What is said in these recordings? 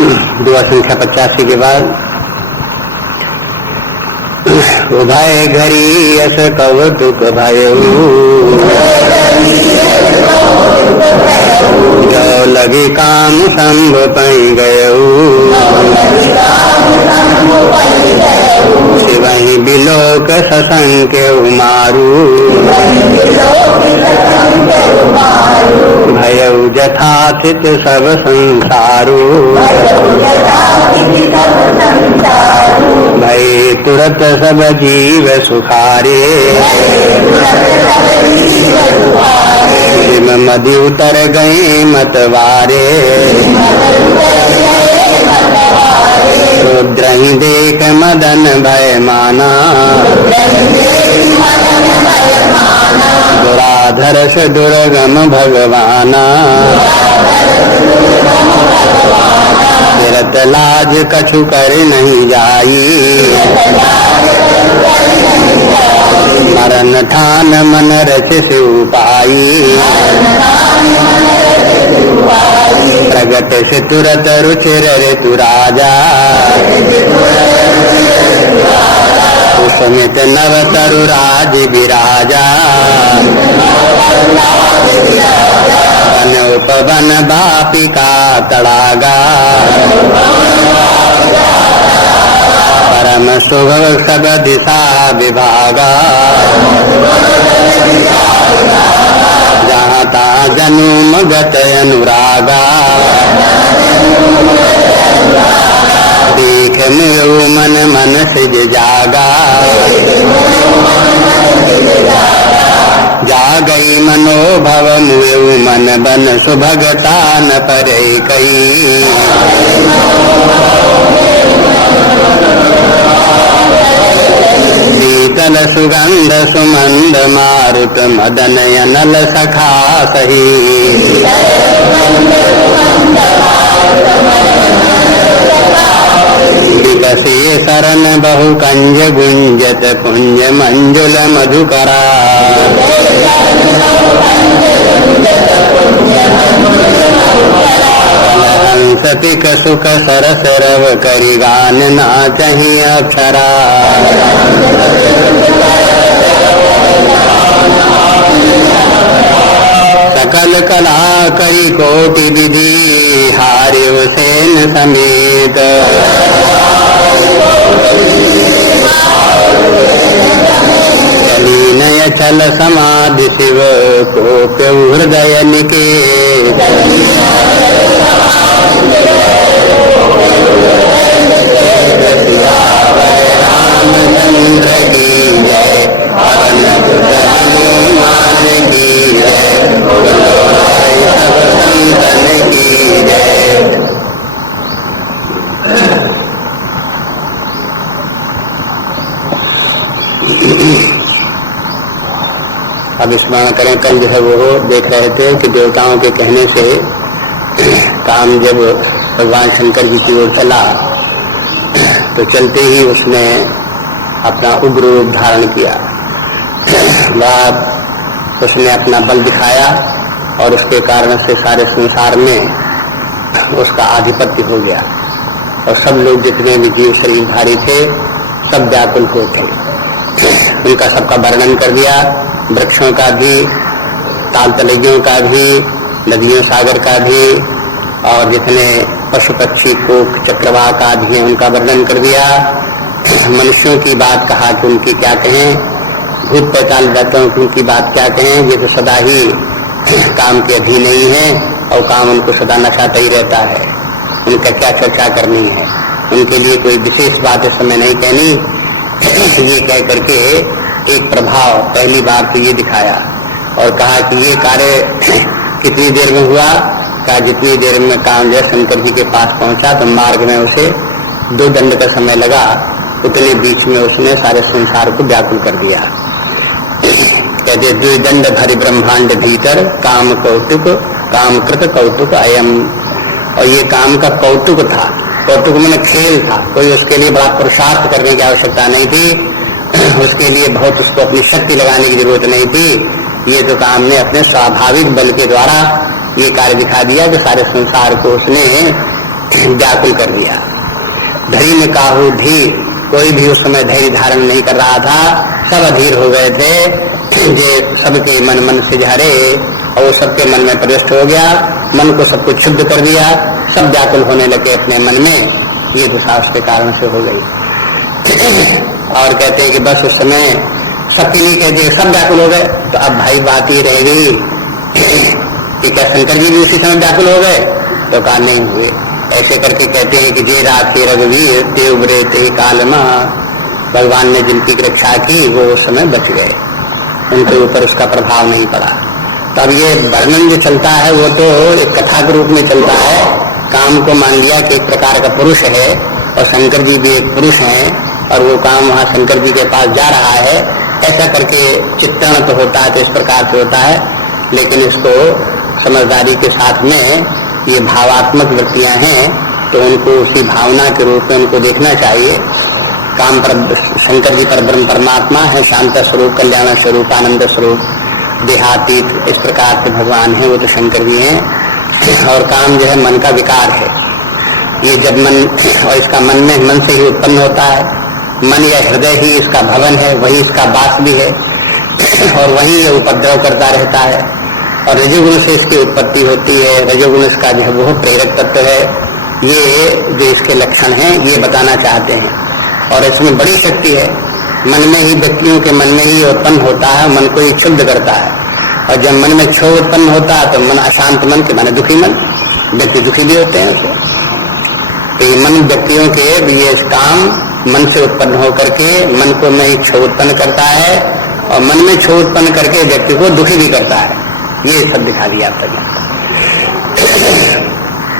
दुआ संख्या 85 के बाद उभय घरी यश कौतुक भयऊ जो लगी काम संभ पई गयऊ शिवहि बिलोक ससंग मारू भयऊ जथाथित सब संसारू भय तुरत सब जीव सुखारे मदि उतर गए मतवारे रुद्रहि देख मदन भय माना दुराधर से दुर्गम भगवाना तीरथ लाज कछु कर नहीं जाई मरण ठान मन रच से उपाई प्रगट से तुरत रुचिर ऋतु राजा सुमित नव तरु राज विराजा वन उपवन बापिका तड़ागा परम शुभ सब दिशा विभागा जहाँ ता जनुम गत अनुरागा देख मेरु मन मन सिज जागा जागई मनोभव मुएउ मन बन सुभगता न परे कई शीतल सुगंध सुमंद मारुत मदन अनल सखा सही विकसी शरण बहु कंज गुंजत पुंज मंजुल मधुकरा हंसतिक सुख सरस रव करि गान नाचहि अक्षरा सकल कला करी कोटि विधि हारिव सेन समेत चली नय चल समाधि शिव कोप हृदय निकेत रामचंद्र की जय पवन सुत हनुमान की जय की जय। अब स्मरण करें, कल जो है वो देख रहे थे कि देवताओं के कहने से काम जब भगवान शंकर जी की ओर चला तो चलते ही उसने अपना उग्र रूप धारण किया। उसने अपना बल दिखाया और उसके कारण से सारे संसार में उसका आधिपत्य हो गया और सब लोग जितने भी जीव शरीरधारी थे सब व्याकुल हुए थे। उनका सबका वर्णन कर दिया, वृक्षों का भी, ताल तलैयों का भी, नदियों सागर का भी और जितने पशु पक्षी कोक चक्रवाक आदि हैं उनका वर्णन कर दिया। मनुष्यों की बात कहा कि उनकी क्या कहें, भूत पैताल जातों की उनकी बात क्या कहें, ये तो सदा ही काम के अधीन नहीं है और काम उनको सदा नशाता ही रहता है। उनका क्या चर्चा करनी है, उनके लिए कोई विशेष बात इस समय नहीं कहनी। ये कह करके एक प्रभाव पहली बार तो ये दिखाया और कहा कि ये कार्य कितनी देर में हुआ, कहा जितनी देर में काम जो शंकर जी के पास पहुंचा तो मार्ग में उसे 2 दंड का समय लगा, उतने बीच में उसने सारे संसार को व्याकुल कर दिया। कहते 2 दंड भरि ब्रह्मांड भीतर काम कौतुक काम कृत कौतुक अयम। और ये काम का कौतुक था, कौतुक मैंने खेल था, कोई उसके लिए बड़ा पुरुषार्थ करने की आवश्यकता नहीं थी, उसके लिए बहुत उसको अपनी शक्ति लगाने की जरूरत नहीं थी। ये तो काम ने अपने स्वाभाविक बल के द्वारा ये कार्य दिखा दिया कि सारे संसार को उसने व्याकुल कर दिया। धैर्य में काहू धीर, कोई भी उस समय धैर्य धारण नहीं कर रहा था, सब अधीर हो गए थे। जे सबके मन से झरे और वो सबके मन में प्रविष्ट हो गया, मन को सब कुछ शुद्ध कर दिया, सब व्याकुल होने लगे अपने मन में। ये दशा उसके कारण से हो गई। और कहते हैं कि बस उस समय सबके लिए कहते हैं सब व्याकुल हो गए। तो अब भाई बात ये रह गई कि क्या शंकर जी भी उसी समय व्याकुल हो गए? तो कहा नहीं हुए। ऐसे करके कहते हैं कि जे रात के रघुवीर ते उबरे ते कालमा, भगवान ने जिनकी रक्षा की वो उस समय बच गए, उनके ऊपर उसका प्रभाव नहीं पड़ा। तब ये वर्णन जो चलता है वो तो एक कथा के रूप में चलता है। काम को मान लिया कि एक प्रकार का पुरुष है और शंकर जी भी एक पुरुष हैं और वो काम वहाँ शंकर जी के पास जा रहा है, ऐसा करके चित्रण तो होता है, तो इस प्रकार से होता है। लेकिन इसको समझदारी के साथ में ये भावात्मक वृत्तियां हैं तो उनको उसी भावना के रूप में उनको देखना चाहिए। काम पर शंकर जी पर ब्रह्म परमात्मा है, शांत स्वरूप, कल्याण स्वरूप, आनंद स्वरूप, देहातीत, इस प्रकार के भगवान हैं, वो तो शंकर जी हैं। और काम जो है मन का विकार है। ये जब मन, और इसका मन से ही उत्पन्न होता है। मन या हृदय ही इसका भवन है, वही इसका वास भी है और वही ये उपद्रव करता रहता है। और रजोगुण से इसकी उत्पत्ति होती है। रजोगुण इसका जो है वो प्रेरक तत्व है। ये जो इसके लक्षण हैं ये बताना चाहते हैं। और इसमें बड़ी शक्ति है। मन में ही, व्यक्तियों के मन में ही उत्पन्न होता है, मन को ही क्षुब्ध करता है। और जब मन में क्षोभ उत्पन्न होता है तो मन अशांत मन के माने दुखी मन, व्यक्ति दुखी भी होते हैं उसे। तो ये मन व्यक्तियों के ये काम मन से उत्पन्न होकर के मन को में ही क्षोभ उत्पन्न करता है और मन में क्षोभ उत्पन्न करके व्यक्ति को दुखी भी करता है। ये सब दिखा दिया आप तक।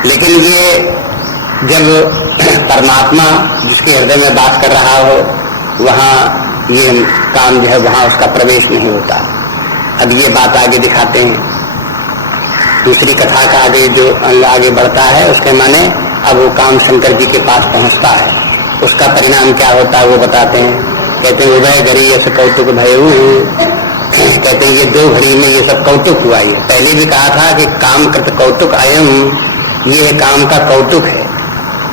लेकिन ये जब परमात्मा जिसके हृदय में वास कर रहा हो वहाँ ये काम जो है वहाँ उसका प्रवेश नहीं होता। अब ये बात आगे दिखाते हैं। दूसरी कथा का आगे जो अंग आगे बढ़ता है उसके माने अब वो काम शंकर जी के पास पहुँचता है, उसका परिणाम क्या होता है वो बताते हैं। कहते हैं उभय घड़ी ऐसे कौतुक भयऊ, कहते हैं ये दो घड़ी में ये सब कौतुक हुआ। ये पहले भी कहा था कि काम कृत कौतुक अयम, ये काम का कौतुक है।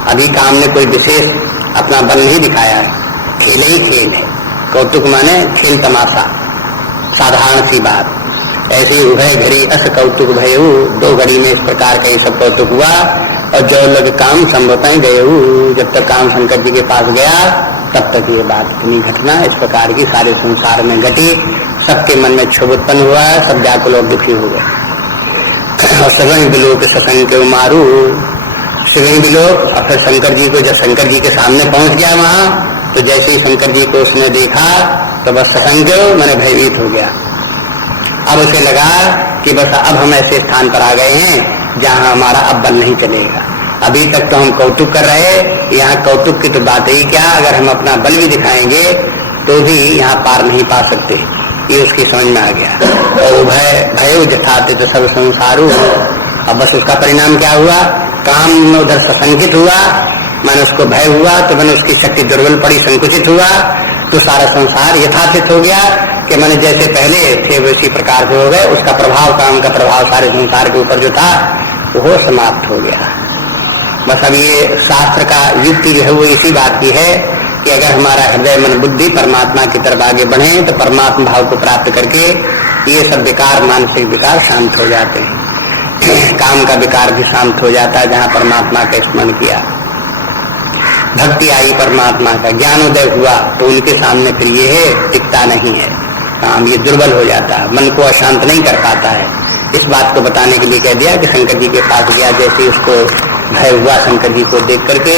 अभी काम ने कोई विशेष अपना बल नहीं दिखाया है, खेल ही खेल है। कौतुक माने खेल तमाशा, साधारण सी बात। ऐसे ही उभय घड़ी अस कौतुक भयऊ, दो घड़ी में इस प्रकार का ये सब कौतुक हुआ। और जो लोग काम संभवताएं गए, जब तक काम शंकर जी के पास गया तब तक ये बात, इतनी घटना इस प्रकार की सारे संसार में घटी। सबके मन में क्षोभ उत्पन्न हुआ, सब व्याकुल और दुखी हो गए। और शिवंग बिलोक ससंग के मारू, शिवंग बिलोक। और फिर शंकर जी को, जब शंकर जी के सामने पहुंच गया वहां, तो जैसे ही शंकर जी को उसने देखा तो बस ससंग मैंने भयभीत हो गया। अब उसे लगा कि बस अब हम ऐसे स्थान पर आ गए हैं जहां हमारा अब बल नहीं चलेगा। अभी तक तो हम कौतुक कर रहे, यहाँ कौतुक की तो बात ही क्या, अगर हम अपना बल भी दिखाएंगे तो भी यहाँ पार नहीं पा सकते। ये उसकी समझ में आ गया। और भय जथाते तो सब संसारू। अब बस उसका परिणाम क्या हुआ, काम में उधर सशंकित हुआ, मैंने उसको भय हुआ तो मैंने उसकी शक्ति दुर्बल पड़ी, संकुचित हुआ, तो सारा संसार यथाचित हो गया कि मैंने जैसे पहले थे वैसी प्रकार से हो गए। उसका प्रभाव, काम का प्रभाव सारे संसार के ऊपर जो था वो समाप्त हो गया। बस अब ये शास्त्र का युक्ति जो है वो इसी बात की है कि अगर हमारा हृदय मन बुद्धि परमात्मा की तरफ आगे बढ़े तो परमात्मा भाव को प्राप्त करके ये सब विकार, मानसिक विकार शांत हो जाते हैं। काम का विकार भी शांत हो जाता है जहाँ परमात्मा का स्मरण किया, भक्ति आई परमात्मा का, ज्ञानोदय हुआ तो उनके सामने फिर ये है टिकता नहीं है काम, ये दुर्बल हो जाता है, मन को अशांत नहीं कर पाता है। इस बात को बताने के लिए कह दिया कि शंकर जी के पास गया, जैसे ही उसको भय हुआ शंकर जी को देख करके,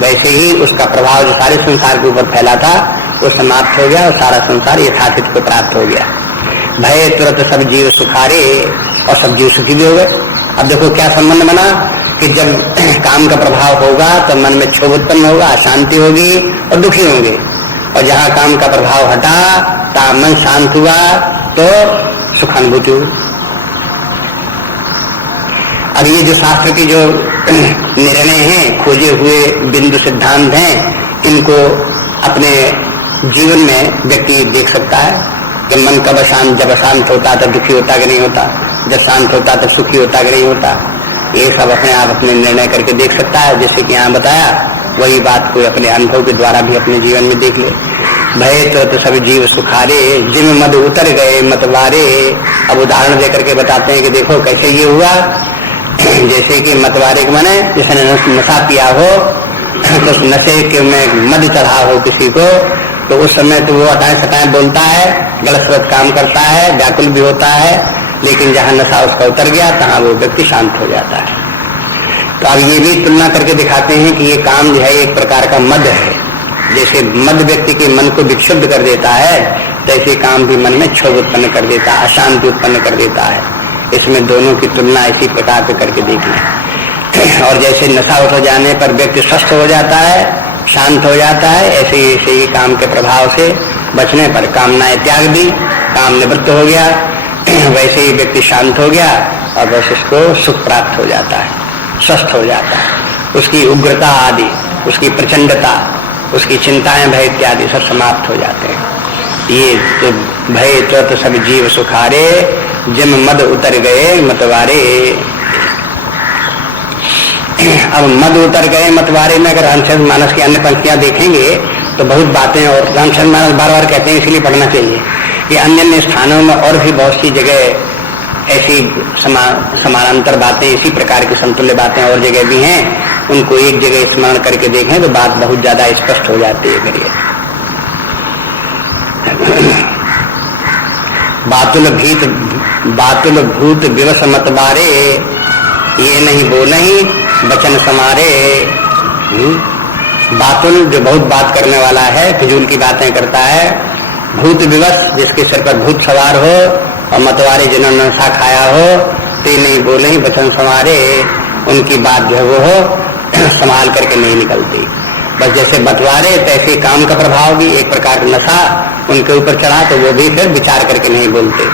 वैसे ही उसका प्रभाव जो सारे संसार के ऊपर फैला था वो समाप्त हो गया और सारा संसार यथाचित को प्राप्त हो गया। भय तुरंत सब जीव सुखारे और सब जीव सुखी भी हो गए। अब देखो क्या संबंध बना कि जब काम का प्रभाव होगा तो मन में क्षोभ उत्पन्न होगा, अशांति होगी और दुखी होंगे, और जहाँ काम का प्रभाव हटा तो मन शांत हुआ तो सुखानुभूति हुई। अब ये जो शास्त्र के जो निर्णय हैं, खोजे हुए बिंदु सिद्धांत हैं, इनको अपने जीवन में व्यक्ति देख सकता है कि मन कब अशांत, जब अशांत होता तो दुखी होता कि नहीं होता, जब शांत होता तो सुखी होता कि नहीं होता। ये सब अपने आप अपने निर्णय करके देख सकता है। जैसे कि यहाँ बताया वही बात कोई अपने अनुभव के द्वारा भी अपने जीवन में देख ले। भय तो सब जीव सुखारे जिम मद उतर गए मतवारे। अब उदाहरण देकर के बताते हैं कि देखो कैसे ये हुआ। जैसे कि मतवारे के माने जिसने नशा पिया हो तो उस नशे के में मद चढ़ा हो किसी को, तो उस समय तो वो अटाए सटाए बोलता है, गलत सलत काम करता है, व्याकुल भी होता है, लेकिन जहाँ नशा उसका उतर गया तहाँ वो व्यक्ति शांत हो जाता है। तो अब ये भी तुलना करके दिखाते हैं कि ये काम जो है एक प्रकार का मद है। जैसे मद व्यक्ति के मन को विक्षुब्ध कर देता है, तैसे काम भी मन में क्षोभ उत्पन्न कर देता है, अशांति उत्पन्न कर देता है। इसमें दोनों की तुलना इसी प्रकार से करके देखें। और जैसे नशा उतर जाने पर व्यक्ति स्वस्थ हो जाता है, शांत हो जाता है, ऐसे ही काम के प्रभाव से बचने पर कामनाएं त्याग दी, काम निवृत्त हो गया, वैसे ही व्यक्ति शांत हो गया और बस उसको सुख प्राप्त हो जाता है, स्वस्थ हो जाता है। उसकी उग्रता आदि, उसकी प्रचंडता, उसकी चिंताएं भय इत्यादि सब समाप्त हो जाते हैं। ये तो भय तो सब जीव सुखारे जिम मद उतर गए मतवारे। अब मद उतर गए मतवारे में अगर रामचंद्र मानस की अन्य पंक्तियां देखेंगे तो बहुत बातें, और रामचंद्र मानस बार बार कहते हैं इसलिए पढ़ना चाहिए कि अन्य अन्य स्थानों में और भी बहुत सी जगह ऐसी समानांतर बातें, इसी प्रकार की समतुल्य बातें और जगह भी हैं। उनको एक जगह स्मरण करके देखें तो बात बहुत ज्यादा स्पष्ट हो जाती है। करिए बातुल भूत विवश मतवारे, ये नहीं वो नहीं बचन समारे। बातुल जो बहुत बात करने वाला है, फिजूल की बातें करता है। भूत विवश जिसके सिर पर भूत सवार हो, और मतवारे जिन्होंने नशा खाया हो, ते नहीं बोले ही बचन समारे। उनकी बात जो है वो हो संभाल करके नहीं निकलती। बस जैसे बंटवारे तैसे काम का प्रभाव भी, एक प्रकार का नशा उनके ऊपर चढ़ा तो वो भी फिर विचार करके नहीं बोलते,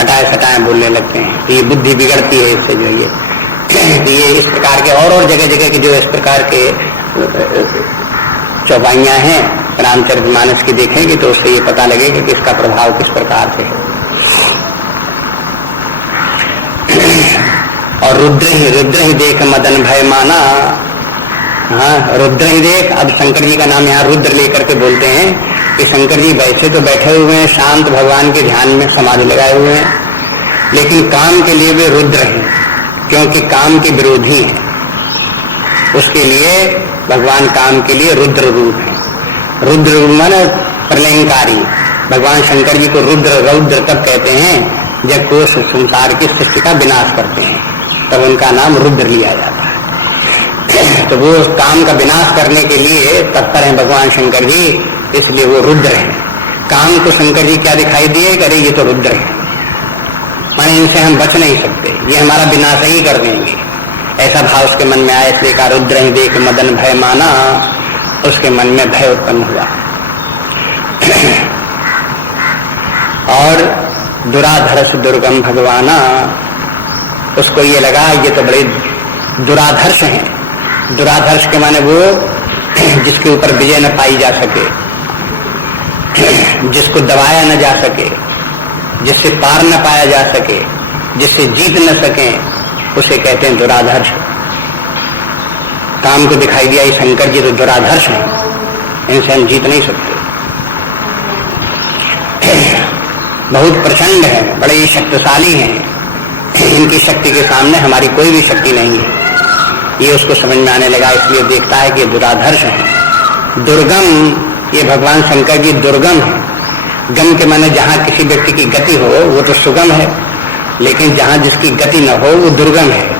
हटाए सटाए बोलने लगते हैं। ये बुद्धि बिगड़ती है इससे। जो ये इस प्रकार के और जगह जगह के जो इस प्रकार के चौपाइयां हैं रामचरितमानस की देखेंगे तो उससे ये पता लगेगा कि इसका प्रभाव किस प्रकार से है। और रुद्र ही देख मदन भय माना। हाँ, रुद्र ही देख। अब शंकर जी का नाम यहाँ रुद्र लेकर के बोलते हैं कि शंकर जी वैसे तो बैठे हुए हैं शांत, भगवान के ध्यान में समाधि लगाए हुए हैं, लेकिन काम के लिए वे रुद्र हैं, क्योंकि काम के विरोधी हैं। उसके लिए भगवान काम के लिए रुद्र रूप है। रुद्र रूप माने प्रलयंकारी। भगवान शंकर जी को रौद्र तब कहते हैं जब कोई संसार की सृष्टि का विनाश करते हैं, तब उनका नाम रुद्र लिया जाता है। तो वो काम का विनाश करने के लिए तत्पर हैं भगवान शंकर जी, इसलिए वो रुद्र हैं। काम को शंकर जी क्या दिखाई दिए, अरे ये तो रुद्र है, माने इनसे हम बच नहीं सकते, ये हमारा विनाश ही कर देंगे। ऐसा भाव उसके मन में आया, इसलिए का रुद्र ही देख मदन भय माना। उसके मन में भय उत्पन्न हुआ। और दुराधर्ष दुर्गम भगवाना, उसको ये लगा ये तो बड़े दुराधर्ष हैं। दुराधर्ष के माने वो जिसके ऊपर विजय न पाई जा सके, जिसको दबाया न जा सके, जिससे पार न पाया जा सके, जिससे जीत न सके, उसे कहते हैं दुराधर्ष। काम को दिखाई दिया ये शंकर जी तो दुराधर्ष हैं, इनसे हम जीत नहीं सकते, बहुत प्रचंड है, बड़े शक्तिशाली हैं, इनकी शक्ति के सामने हमारी कोई भी शक्ति नहीं है। ये उसको समझ में आने लगा, इसलिए देखता है कि दुराधर्ष है। दुर्गम, ये भगवान शंकर जी दुर्गम है। गम के माने जहाँ किसी व्यक्ति की गति हो वो तो सुगम है, लेकिन जहाँ जिसकी गति न हो वो दुर्गम है।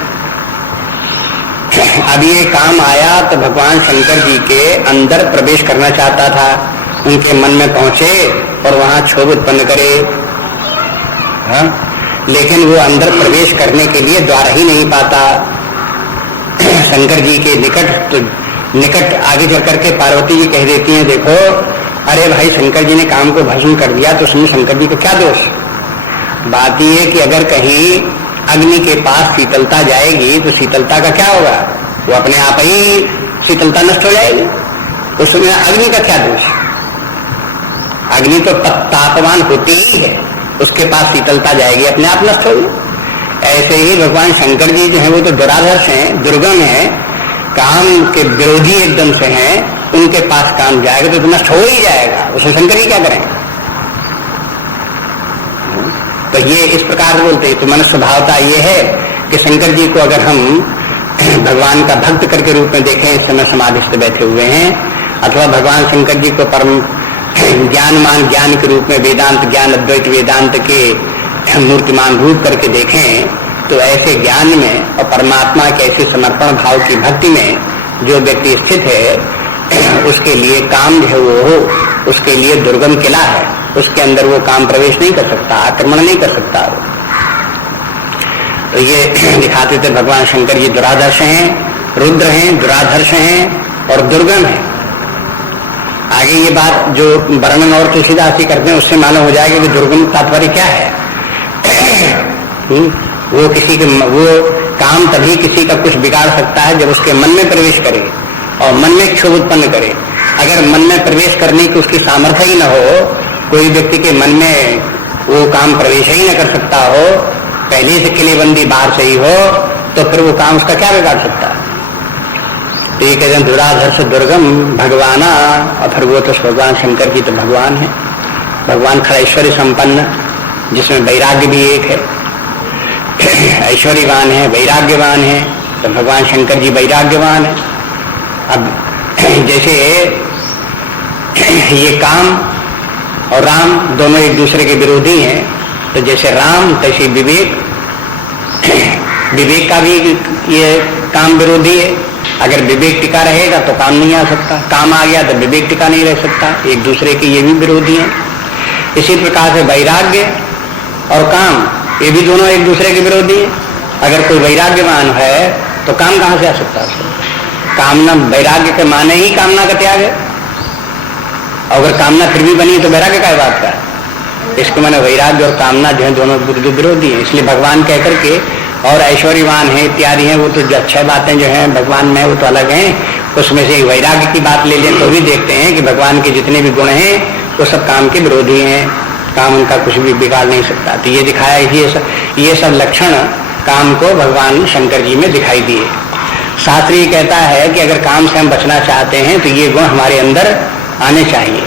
अब ये काम आया तो भगवान शंकर जी के अंदर प्रवेश करना चाहता था, उनके मन में पहुंचे और वहां क्षोभ उत्पन्न करे। हाँ? लेकिन वो अंदर प्रवेश करने के लिए द्वार ही नहीं पाता। शंकर जी के निकट आगे चल करके पार्वती जी कह देती हैं, देखो अरे भाई शंकर जी ने काम को भस्म कर दिया तो उसमें शंकर जी को क्या दोष। बात यह है कि अगर कहीं अग्नि के पास शीतलता जाएगी तो शीतलता का क्या होगा, वो अपने आप ही शीतलता नष्ट हो जाएगी, उसमें अग्नि का क्या दोष। अग्नि तो तापमान होती ही है, उसके पास शीतलता जाएगी अपने आप नष्ट होगी। ऐसे ही भगवान शंकर जी जो है वो तो दुराधर्ष हैं, दुर्गम हैं, काम के विरोधी एकदम से हैं। उनके पास काम जाएगा तो नष्ट हो ही जाएगा, उसमें शंकर जी क्या करेंगे? तो ये इस प्रकार बोलते हैं। तो मनुष्य स्वभावता ये है कि शंकर जी को अगर हम भगवान का भक्त करके रूप में देखें, इस समय समाधिस्थ बैठे हुए हैं, अथवा भगवान शंकर जी को परम ज्ञानमान ज्ञान के रूप में वेदांत ज्ञान अद्वैत वेदांत के मूर्तिमान रूप करके देखें, तो ऐसे ज्ञान में और परमात्मा के ऐसे समर्पण भाव की भक्ति में जो व्यक्ति स्थित है, उसके लिए काम जो है वो उसके लिए दुर्गम किला है। उसके अंदर वो काम प्रवेश नहीं कर सकता, आक्रमण नहीं कर सकता। तो ये दिखाते थे भगवान शंकर जी दुराधर्ष हैं, रुद्र हैं, दुराधर्ष हैं और दुर्गम हैं। आगे ये बात जो वर्णन और तुलसीदास जी करते हैं उससे मालूम हो जाएगा कि दुर्गम तात्पर्य क्या है। वो किसी के वो काम तभी किसी का कुछ बिगाड़ सकता है जब उसके मन में प्रवेश करे और मन में क्षोभ उत्पन्न करे। अगर मन में प्रवेश करने की उसकी सामर्थ्य ही न हो, कोई व्यक्ति के मन में वो काम प्रवेश ही न कर सकता हो, पहले से किलेबंदी बाहर से ही हो, तो फिर वो काम उसका क्या बिगाड़ सकता है? तो ये कहते हैं दुराधर्ष दुर्गम भगवाना। और फिर वो तो भगवान शंकर जी तो भगवान है, भगवान खरैश्वर्य संपन्न, जिसमें वैराग्य भी एक है। ऐश्वर्यवान है, वैराग्यवान है, तो भगवान शंकर जी वैराग्यवान है। अब जैसे ये काम और राम दोनों एक दूसरे के विरोधी हैं, तो जैसे राम तैसे विवेक, विवेक का भी ये काम विरोधी है। अगर विवेक टिका रहेगा तो काम नहीं आ सकता, काम आ गया तो विवेक टिका नहीं रह सकता। एक दूसरे के ये भी विरोधी हैं। इसी प्रकार से वैराग्य और काम ये भी दोनों एक दूसरे के विरोधी हैं। अगर कोई वैराग्यवान है तो काम कहाँ से आ सकता है? कामना, वैराग्य के माने ही कामना का त्याग है। अगर कामना फिर भी बनी तो वैराग्य का बात का है। इसको मैंने वैराग्य और कामना जो है दोनों विरोधी है। इसलिए भगवान कह करके और ऐश्वर्यवान है इत्यादि हैं, वो तो जो अच्छी बातें जो हैं भगवान में वो तो अलग हैं। उसमें से वैराग्य की बात ले लें तो भी देखते हैं कि भगवान के जितने भी गुण हैं वो सब काम के विरोधी हैं, काम उनका कुछ भी बिगाड़ नहीं सकता। तो ये दिखाया, ये सब लक्षण काम को भगवान शंकर जी में दिखाई दिए। शास्त्र ये कहता है कि अगर काम से हम बचना चाहते हैं तो ये गुण हमारे अंदर आने चाहिए,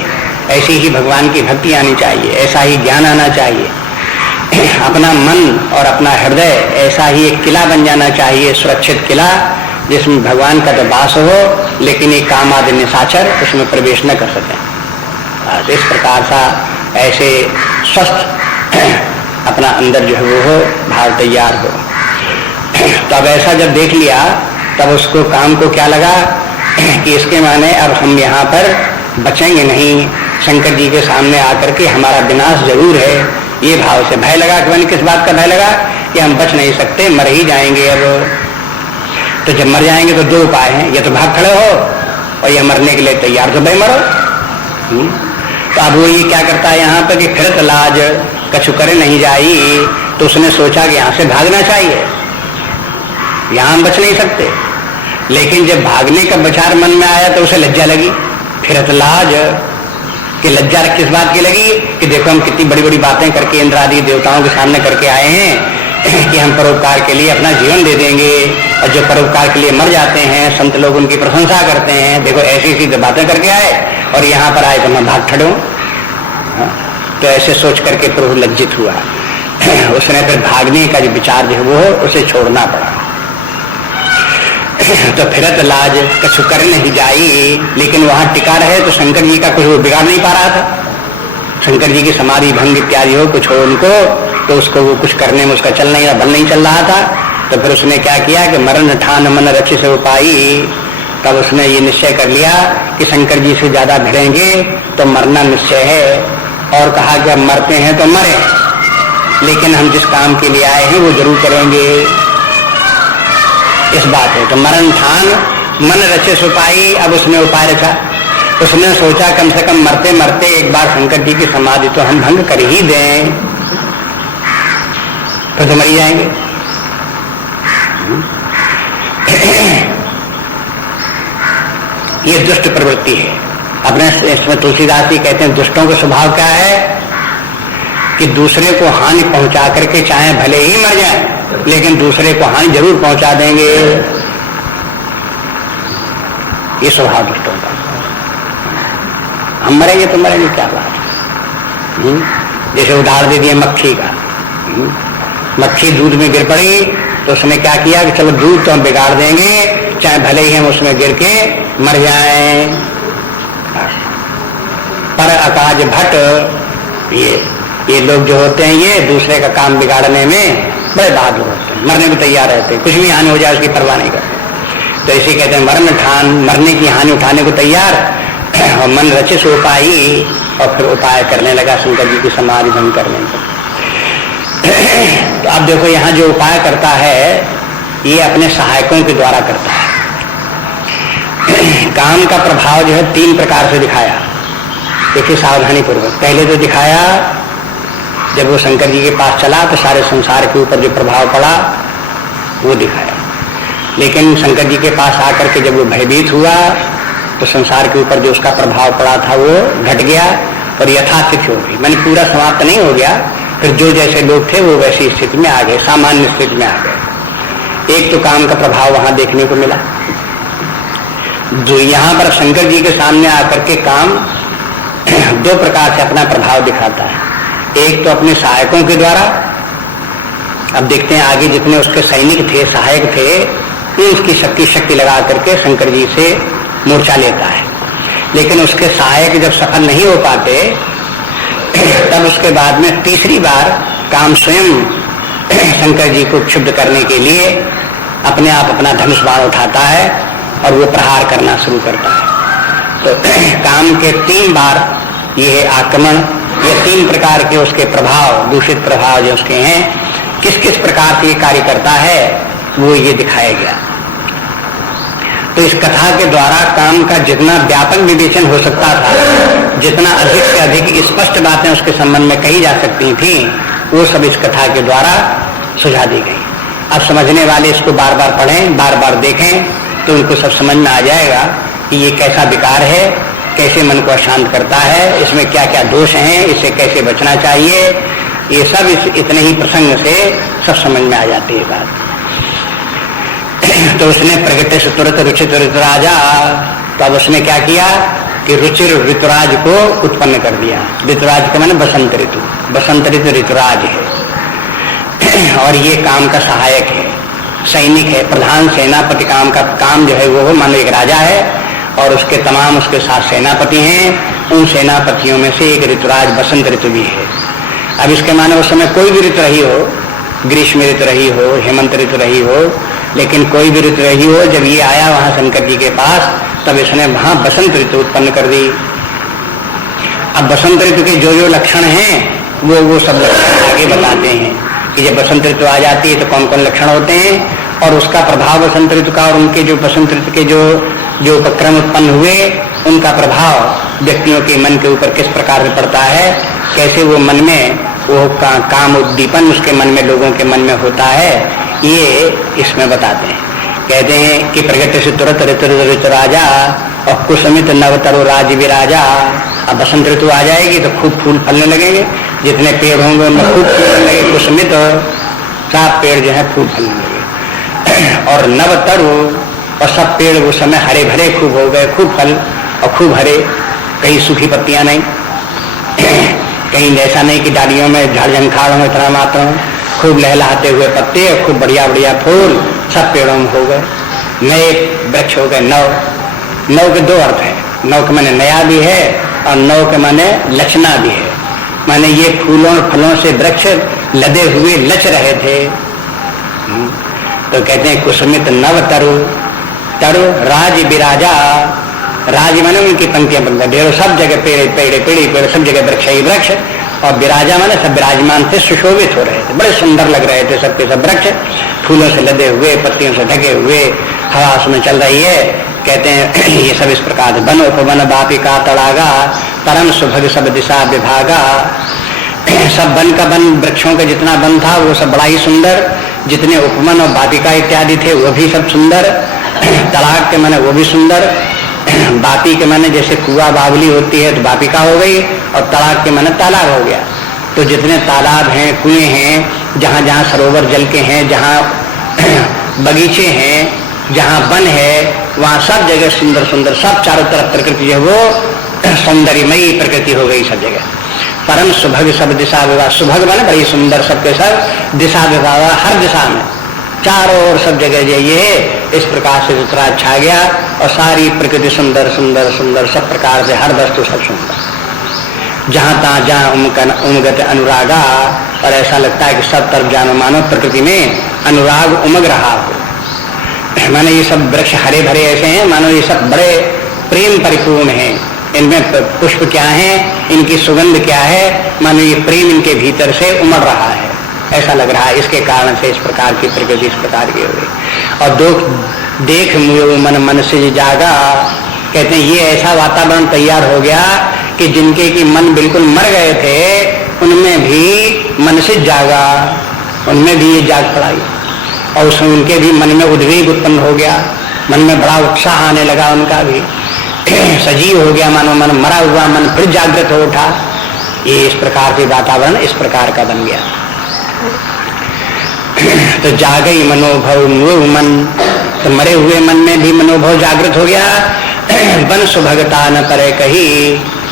ऐसी ही भगवान की भक्ति आनी चाहिए, ऐसा ही ज्ञान आना चाहिए। अपना मन और अपना हृदय ऐसा ही एक किला बन जाना चाहिए, सुरक्षित किला, जिसमें भगवान का तो वास हो, लेकिन एक काम आदि निशाचर उसमें प्रवेश न कर सके। इस प्रकार सा ऐसे स्वस्थ अपना अंदर जो है वो हो, भाव तैयार हो। तो अब ऐसा जब देख लिया तब उसको काम को क्या लगा कि इसके माने अब हम यहाँ पर बचेंगे नहीं, शंकर जी के सामने आकर के हमारा विनाश जरूर है, ये भाव से भय लगा। कि मैंने किस बात का भय लगा कि हम बच नहीं सकते, मर ही जाएंगे। अब तो जब मर जाएंगे तो दो उपाय हैं, या तो भाग खड़े हो और या मरने के लिए तैयार तो भाई मरो। तो अब वो ये क्या करता है यहाँ पर कि फिरत लाज कछु करे नहीं जाई। तो उसने सोचा कि यहाँ से भागना चाहिए, यहाँ हम बच नहीं सकते। लेकिन जब भागने का विचार मन में आया तो उसे लज्जा लगी। फिरत लाज कि लज्जा किस बात की लगी कि देखो हम कितनी बड़ी बड़ी बातें करके इंद्र आदि देवताओं के सामने करके आए हैं कि हम परोपकार के लिए अपना जीवन दे देंगे, और जो परोपकार के लिए मर जाते हैं संत लोग उनकी प्रशंसा करते हैं। देखो ऐसी ऐसी बातें करके आए और यहाँ पर आए तो मैं भाग खड़ूं। तो ऐसे सोच करके प्रभु लज्जित हुआ। उसने फिर भागने का जो विचार जो है वो उसे छोड़ना पड़ा। तो फिरत लाज कछु कर नहीं जाई, लेकिन वहां टिका रहे तो शंकर जी का कुछ वो बिगाड़ नहीं पा रहा था। शंकर जी की समाधि भंग इत्यादि हो कुछ हो उनको, तो उसको वो कुछ करने में उसका चल नहीं रहा, बल नहीं चल रहा था। तो फिर उसने क्या किया कि मरण ठान मन रक्षि से उपाई। तब उसने ये निश्चय कर लिया कि शंकर जी से ज्यादा भिड़ेंगे तो मरना निश्चय है, और कहा कि अब मरते हैं तो मरे, लेकिन हम जिस काम के लिए आए हैं वो जरूर करेंगे, इस बात है। तो मरण ठान मन रचे सुपाई। अब उसने उपाय रचा। उसने सोचा कम से कम मरते मरते एक बार शंकर जी की समाधि तो हम भंग कर ही दें, फिर तो मर ही जाएंगे। ये दुष्ट प्रवृत्ति है। अपने इसमें तुलसीदास जी कहते हैं दुष्टों का स्वभाव क्या है कि दूसरे को हानि पहुंचा करके चाहे भले ही मर जाए, लेकिन दूसरे को हानि जरूर पहुंचा देंगे। ये स्वभाव दुष्टों का। हम मरेंगे तो मरेंगे, क्या बात। जैसे उदाहरण दे दिए मक्खी का। मक्खी दूध में गिर पड़ी तो उसने क्या किया कि चलो दूध तो हम बिगाड़ देंगे, चाहे भले ही हम उसमें गिर के मर जाएं। पर अकाज भट्ट, ये लोग जो होते हैं ये दूसरे का काम बिगाड़ने में बड़े बहादुर होते हैं, मरने को तैयार रहते हैं, कुछ भी हानि हो जाए उसकी परवाह नहीं करते। तो इसी कहते हैं मरने की हानि उठाने को तैयार, और मन रचित उपाय, और फिर उपाय करने लगा शंकर जी की समाधि भंग करने को। तो अब देखो यहाँ जो उपाय करता है ये अपने सहायकों के द्वारा करता है। काम का प्रभाव जो है 3 प्रकार से दिखाया, देखिए सावधानी पूर्वक। पहले तो दिखाया जब वो शंकर जी के पास चला तो सारे संसार के ऊपर जो प्रभाव पड़ा वो दिखाया, लेकिन शंकर जी के पास आकर के जब वो भयभीत हुआ तो संसार के ऊपर जो उसका प्रभाव पड़ा था वो घट गया और यथास्थिति हो गई, मैंने पूरा समाप्त नहीं हो गया। फिर जो जैसे लोग थे वो वैसी स्थिति में आ गए, सामान्य स्थिति में आ गए। एक तो काम का प्रभाव वहां देखने को मिला, जो यहाँ पर शंकर जी के सामने आकर के काम 2 प्रकार से अपना प्रभाव दिखाता है। एक तो अपने सहायकों के द्वारा, अब देखते हैं आगे जितने उसके सैनिक थे, सहायक थे, ये उसकी शक्ति लगा करके शंकर जी से मोर्चा लेता है। लेकिन उसके सहायक जब सफल नहीं हो पाते तब उसके बाद में तीसरी बार काम स्वयं शंकर जी को क्षुब्ध करने के लिए अपने आप अपना धनुष बाण उठाता है और वो प्रहार करना शुरू करता है। तो काम के 3 बार ये आक्रमण, ये 3 प्रकार के उसके प्रभाव, दूषित प्रभाव जो उसके हैं, किस किस प्रकार से ये कार्य करता है वो ये दिखाया गया। तो इस कथा के द्वारा काम का जितना व्यापक विवेचन हो सकता था, जितना अधिक से अधिक स्पष्ट बातें उसके संबंध में कही जा सकती थी, वो सब इस कथा के द्वारा सुझा दी गई। अब समझने वाले इसको बार बार पढ़ें, बार बार देखें तो उनको सब समझ में आ जाएगा कि ये कैसा विकार है, कैसे मन को अशांत करता है, इसमें क्या क्या दोष हैं, इससे कैसे बचना चाहिए। ये सब इतने ही प्रसंग से सब समझ में आ जाती है बात। तो उसने प्रगति से तुरंत रुचिर ऋतुराजा, तो अब उसने क्या किया कि रुचिर ऋतुराज को उत्पन्न कर दिया। ऋतुराज का माने बसंत ऋतु, बसंत ऋतु ऋतुराज है और ये काम का सहायक है, सैनिक है, प्रधान सेनापति। काम का काम जो है वो मानो एक राजा है और उसके तमाम उसके साथ सेनापति हैं। उन सेनापतियों में से एक ऋतुराज बसंत ऋतु भी है। अब इसके माने उस समय कोई भी ऋतु रही हो, ग्रीष्म ऋतु रही हो, हेमंत ऋतु रही हो, लेकिन कोई भी ऋतु रही हो, जब ये आया वहां शंकर जी के पास तब इसने वहां बसंत ऋतु उत्पन्न कर दी। अब बसंत ऋतु के जो जो लक्षण हैं वो सब लक्षण आगे बताते हैं कि जब बसंत ऋतु आ जाती है तो कौन कौन लक्षण होते हैं और उसका प्रभाव बसंत ऋतु का और उनके जो बसंत ऋतु के जो उपक्रम उत्पन्न हुए उनका प्रभाव व्यक्तियों के मन के ऊपर किस प्रकार से पड़ता है, कैसे वो मन में वो काम उद्दीपन उसके मन में, लोगों के मन में होता है, ये इसमें बताते हैं। कहते हैं कि प्रगति से तुरंत ऋतु राजा और कुसुमित नवतरु राज विराजा। अब बसंत ऋतु आ जाएगी तो खूब फूल फलने लगेंगे, जितने पेड़ होंगे उनमें खूब फूलने लगे, कुसुमित सब पेड़ जो है फूल फलने लगे और नवतरु, और सब पेड़ उस समय हरे भरे खूब हो गए, खूब फल और खूब हरे, कहीं सूखी पत्तियां नहीं, कहीं ऐसा नहीं कि डालियों में झाड़ झंखाड़ हो इतना मात्र हो, खूब लहलाते हुए पत्ते और खूब बढ़िया बढ़िया फूल सब पेड़ों में हो गए। नए वृक्ष हो गए। नव के 2 अर्थ है, नव के माने नया भी है और नव के माने लचना भी है, माने ये फूलों और फलों से वृक्ष लदे हुए लच रहे थे। तो कहते हैं कुसुमित नव तरु राज विराजा। राज माने उनकी पंक्तियां बन गई, ढेरों सब जगह पेड़ सब जगह वृक्ष ही वृक्ष, और विराजा माने सब विराजमान थे, सुशोभित हो रहे थे, बड़े सुंदर लग रहे थे सबके सब वृक्ष, फूलों से लदे हुए, पत्तियों से ढके हुए, हवा उसमें चल रही है। कहते हैं ये सब इस प्रकार वन उपवन बापिका तड़ागा परम सुभग सब दिशा विभागा। सब वन का वन, वृक्षों का जितना वन था वो सब बड़ा ही सुंदर, जितने उपवन और बापिका इत्यादि थे वो भी सब सुंदर, तड़ाग के माने वो भी सुंदर, बापी के माने जैसे कुआ बावली होती है तो बापिका हो गई, और तड़ाग के माने तालाब हो गया। तो जितने तालाब हैं, कुएं हैं, जहाँ जहाँ सरोवर जल के हैं, जहाँ बगीचे हैं, जहाँ वन है, वहाँ सब जगह सुंदर सुंदर, सब चारों तरफ प्रकृति जो है वो सौंदर्यमयी प्रकृति हो गई सब जगह। परम सुभग सब दिशा विवाह, सुभग बने बड़ी सुंदर सबके सब दिशा विवाह, हर दिशा में चारों ओर सब जगह जो ये इस प्रकार से ऋतुराज छा गया और सारी प्रकृति सुंदर सुंदर सुंदर सब प्रकार से, हर वस्तु सब सुंदर, जहाँ तहाँ जहाँ उमगत अनुरागा, और ऐसा लगता है कि सब तरफ जानो मानो प्रकृति में अनुराग उमग रहा हो। मानो ये सब वृक्ष हरे भरे ऐसे हैं, मानो ये सब बड़े प्रेम परिपूर्ण हैं, इनमें पुष्प क्या है, इनकी सुगंध क्या है, मानो ये प्रेम इनके भीतर से उमड़ रहा है, ऐसा लग रहा है। इसके कारण से इस प्रकार की प्रकृति इस प्रकार की हो गई। और देख मन मन से जागा, कहते हैं ये ऐसा वातावरण तैयार हो गया कि जिनके की मन बिल्कुल मर गए थे उनमें भी मन से जागा, उनमें भी ये जाग पड़ाई, और उसमें उनके भी मन में उद्वेग उत्पन्न हो गया, मन में बड़ा उत्साह आने लगा, उनका भी सजीव हो गया, मानो मन मरा हुआ मन फिर जागृत हो उठा। ये इस प्रकार के वातावरण इस प्रकार का बन गया। तो जागई मनोभव मन, तो मरे हुए मन में भी मनोभव जागृत हो गया। बन सुभगता न करे कही,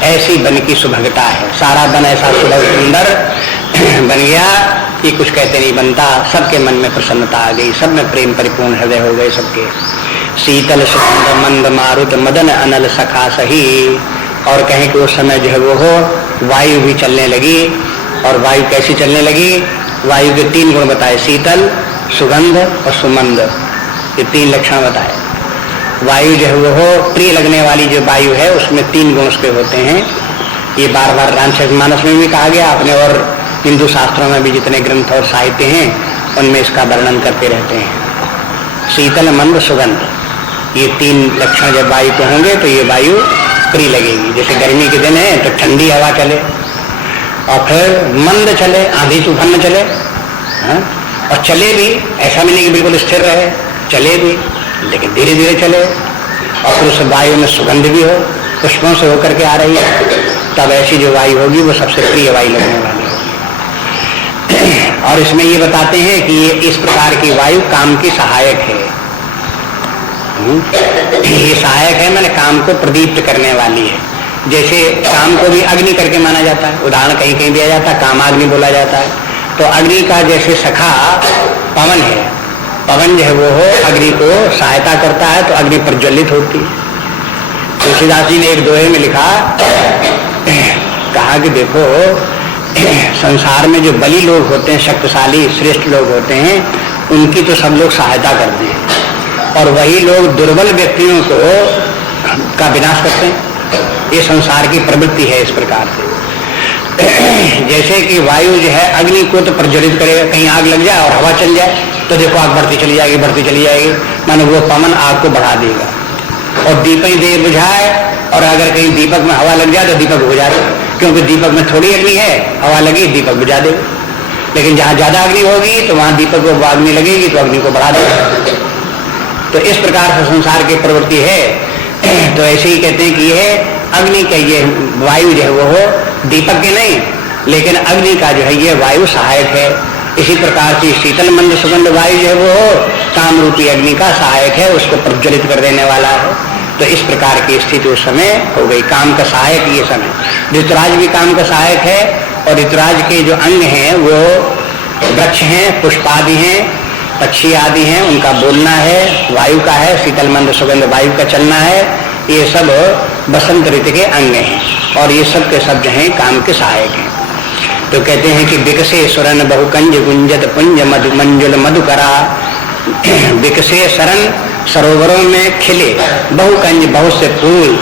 ऐसी बन की सुभगता है, सारा बन ऐसा सुभग सुंदर बन गया कि कुछ कहते नहीं बनता। सबके मन में प्रसन्नता आ गई, सब में प्रेम परिपूर्ण हृदय हो गए सबके। शीतल सुगंध मंद मारुत मदन अनल सखा सही, और कहें कि उस समय जो है वो हो वायु भी चलने लगी। और वायु कैसी चलने लगी? वायु के 3 गुण बताए, शीतल, सुगंध और सुमंद, ये 3 लक्षण बताए। वायु जो है वो हो प्रिय लगने वाली जो वायु है उसमें 3 गुण उसके होते हैं। ये बार बार रामचरितमानस में भी कहा गया आपने, और हिंदू शास्त्रों में भी जितने ग्रंथ और साहित्य हैं उनमें इसका वर्णन करते रहते हैं। शीतल मंद सुगंध, ये 3 लक्षण जब वायु के होंगे तो ये वायु प्रिय लगेगी। जैसे गर्मी के दिन है तो ठंडी हवा चले, और फिर मंद चले, आंधी तूफान में चले, और चले भी, ऐसा भी नहीं कि बिल्कुल स्थिर रहे, चले भी लेकिन धीरे धीरे चले, और फिर उस वायु में सुगंध भी हो, पुष्पों से होकर के आ रही है, तब ऐसी जो वायु होगी वो सबसे प्रिय वायु लगने वाली होगी। और इसमें ये बताते हैं कि ये इस प्रकार की वायु काम की सहायक है। ये सहायक है, मैंने काम को प्रदीप्त करने वाली है। जैसे काम को भी अग्नि करके माना जाता है, उदाहरण कहीं कहीं दिया जाता है, कामाग्नि बोला जाता है। तो अग्नि का जैसे सखा पवन है, पवन जो है वो हो अग्नि को सहायता करता है तो अग्नि प्रज्वलित होती है। तुलसीदास जी ने एक दोहे में लिखा, कहा कि देखो संसार में जो बली लोग होते हैं, शक्तिशाली श्रेष्ठ लोग होते हैं, उनकी तो सब लोग सहायता करते हैं, और वही लोग दुर्बल व्यक्तियों को का विनाश करते हैं। ये संसार की प्रवृत्ति है इस प्रकार से। जैसे कि वायु जो है अग्नि को तो प्रज्वलित करेगा, कहीं आग लग जाए और हवा चल जाए तो देखो आग बढ़ती चली जाएगी, बढ़ती चली जाएगी, मानो वो पवन आग को बढ़ा देगा। और दीपक दे बुझाए, और अगर कहीं दीपक में हवा लग जाए तो दीपक बुझा दे, क्योंकि दीपक में थोड़ी अग्नि है, हवा लगी दीपक बुझा दे। लेकिन जहाँ ज्यादा अग्नि होगी तो वहां दीपक को अग्नि लगेगी तो अग्नि को बढ़ा देगा। तो इस प्रकार से संसार की प्रवृत्ति है। तो ऐसे ही कहते हैं कि यह अग्नि का ये वायु जो है वो हो दीपक के नहीं, लेकिन अग्नि का जो है ये वायु सहायक है। इसी प्रकार से शीतल मंद सुगंध वायु जो है वो हो काम रूपी अग्नि का सहायक है, उसको प्रज्वलित कर देने वाला है। तो इस प्रकार की स्थिति उस समय हो गई, काम का सहायक ये समय। ऋतुराज भी काम का सहायक है, और ऋतुराज के जो अंग हैं वो वृक्ष हैं, पुष्प आदि हैं, पक्षी आदि हैं, उनका बोलना है वायु का है, शीतल मंद सुगंध वायु का चलना है, ये सब बसंत ऋतु के अंग हैं, और ये सब के सब जो हैं काम के सहायक हैं। तो कहते हैं कि विकसे सुरन बहुकंज गुंजत पुंज मधु मंजुल मधुकरा, विकसे सरन सरोवरों में खिले, बहुकंज बहुत से फूल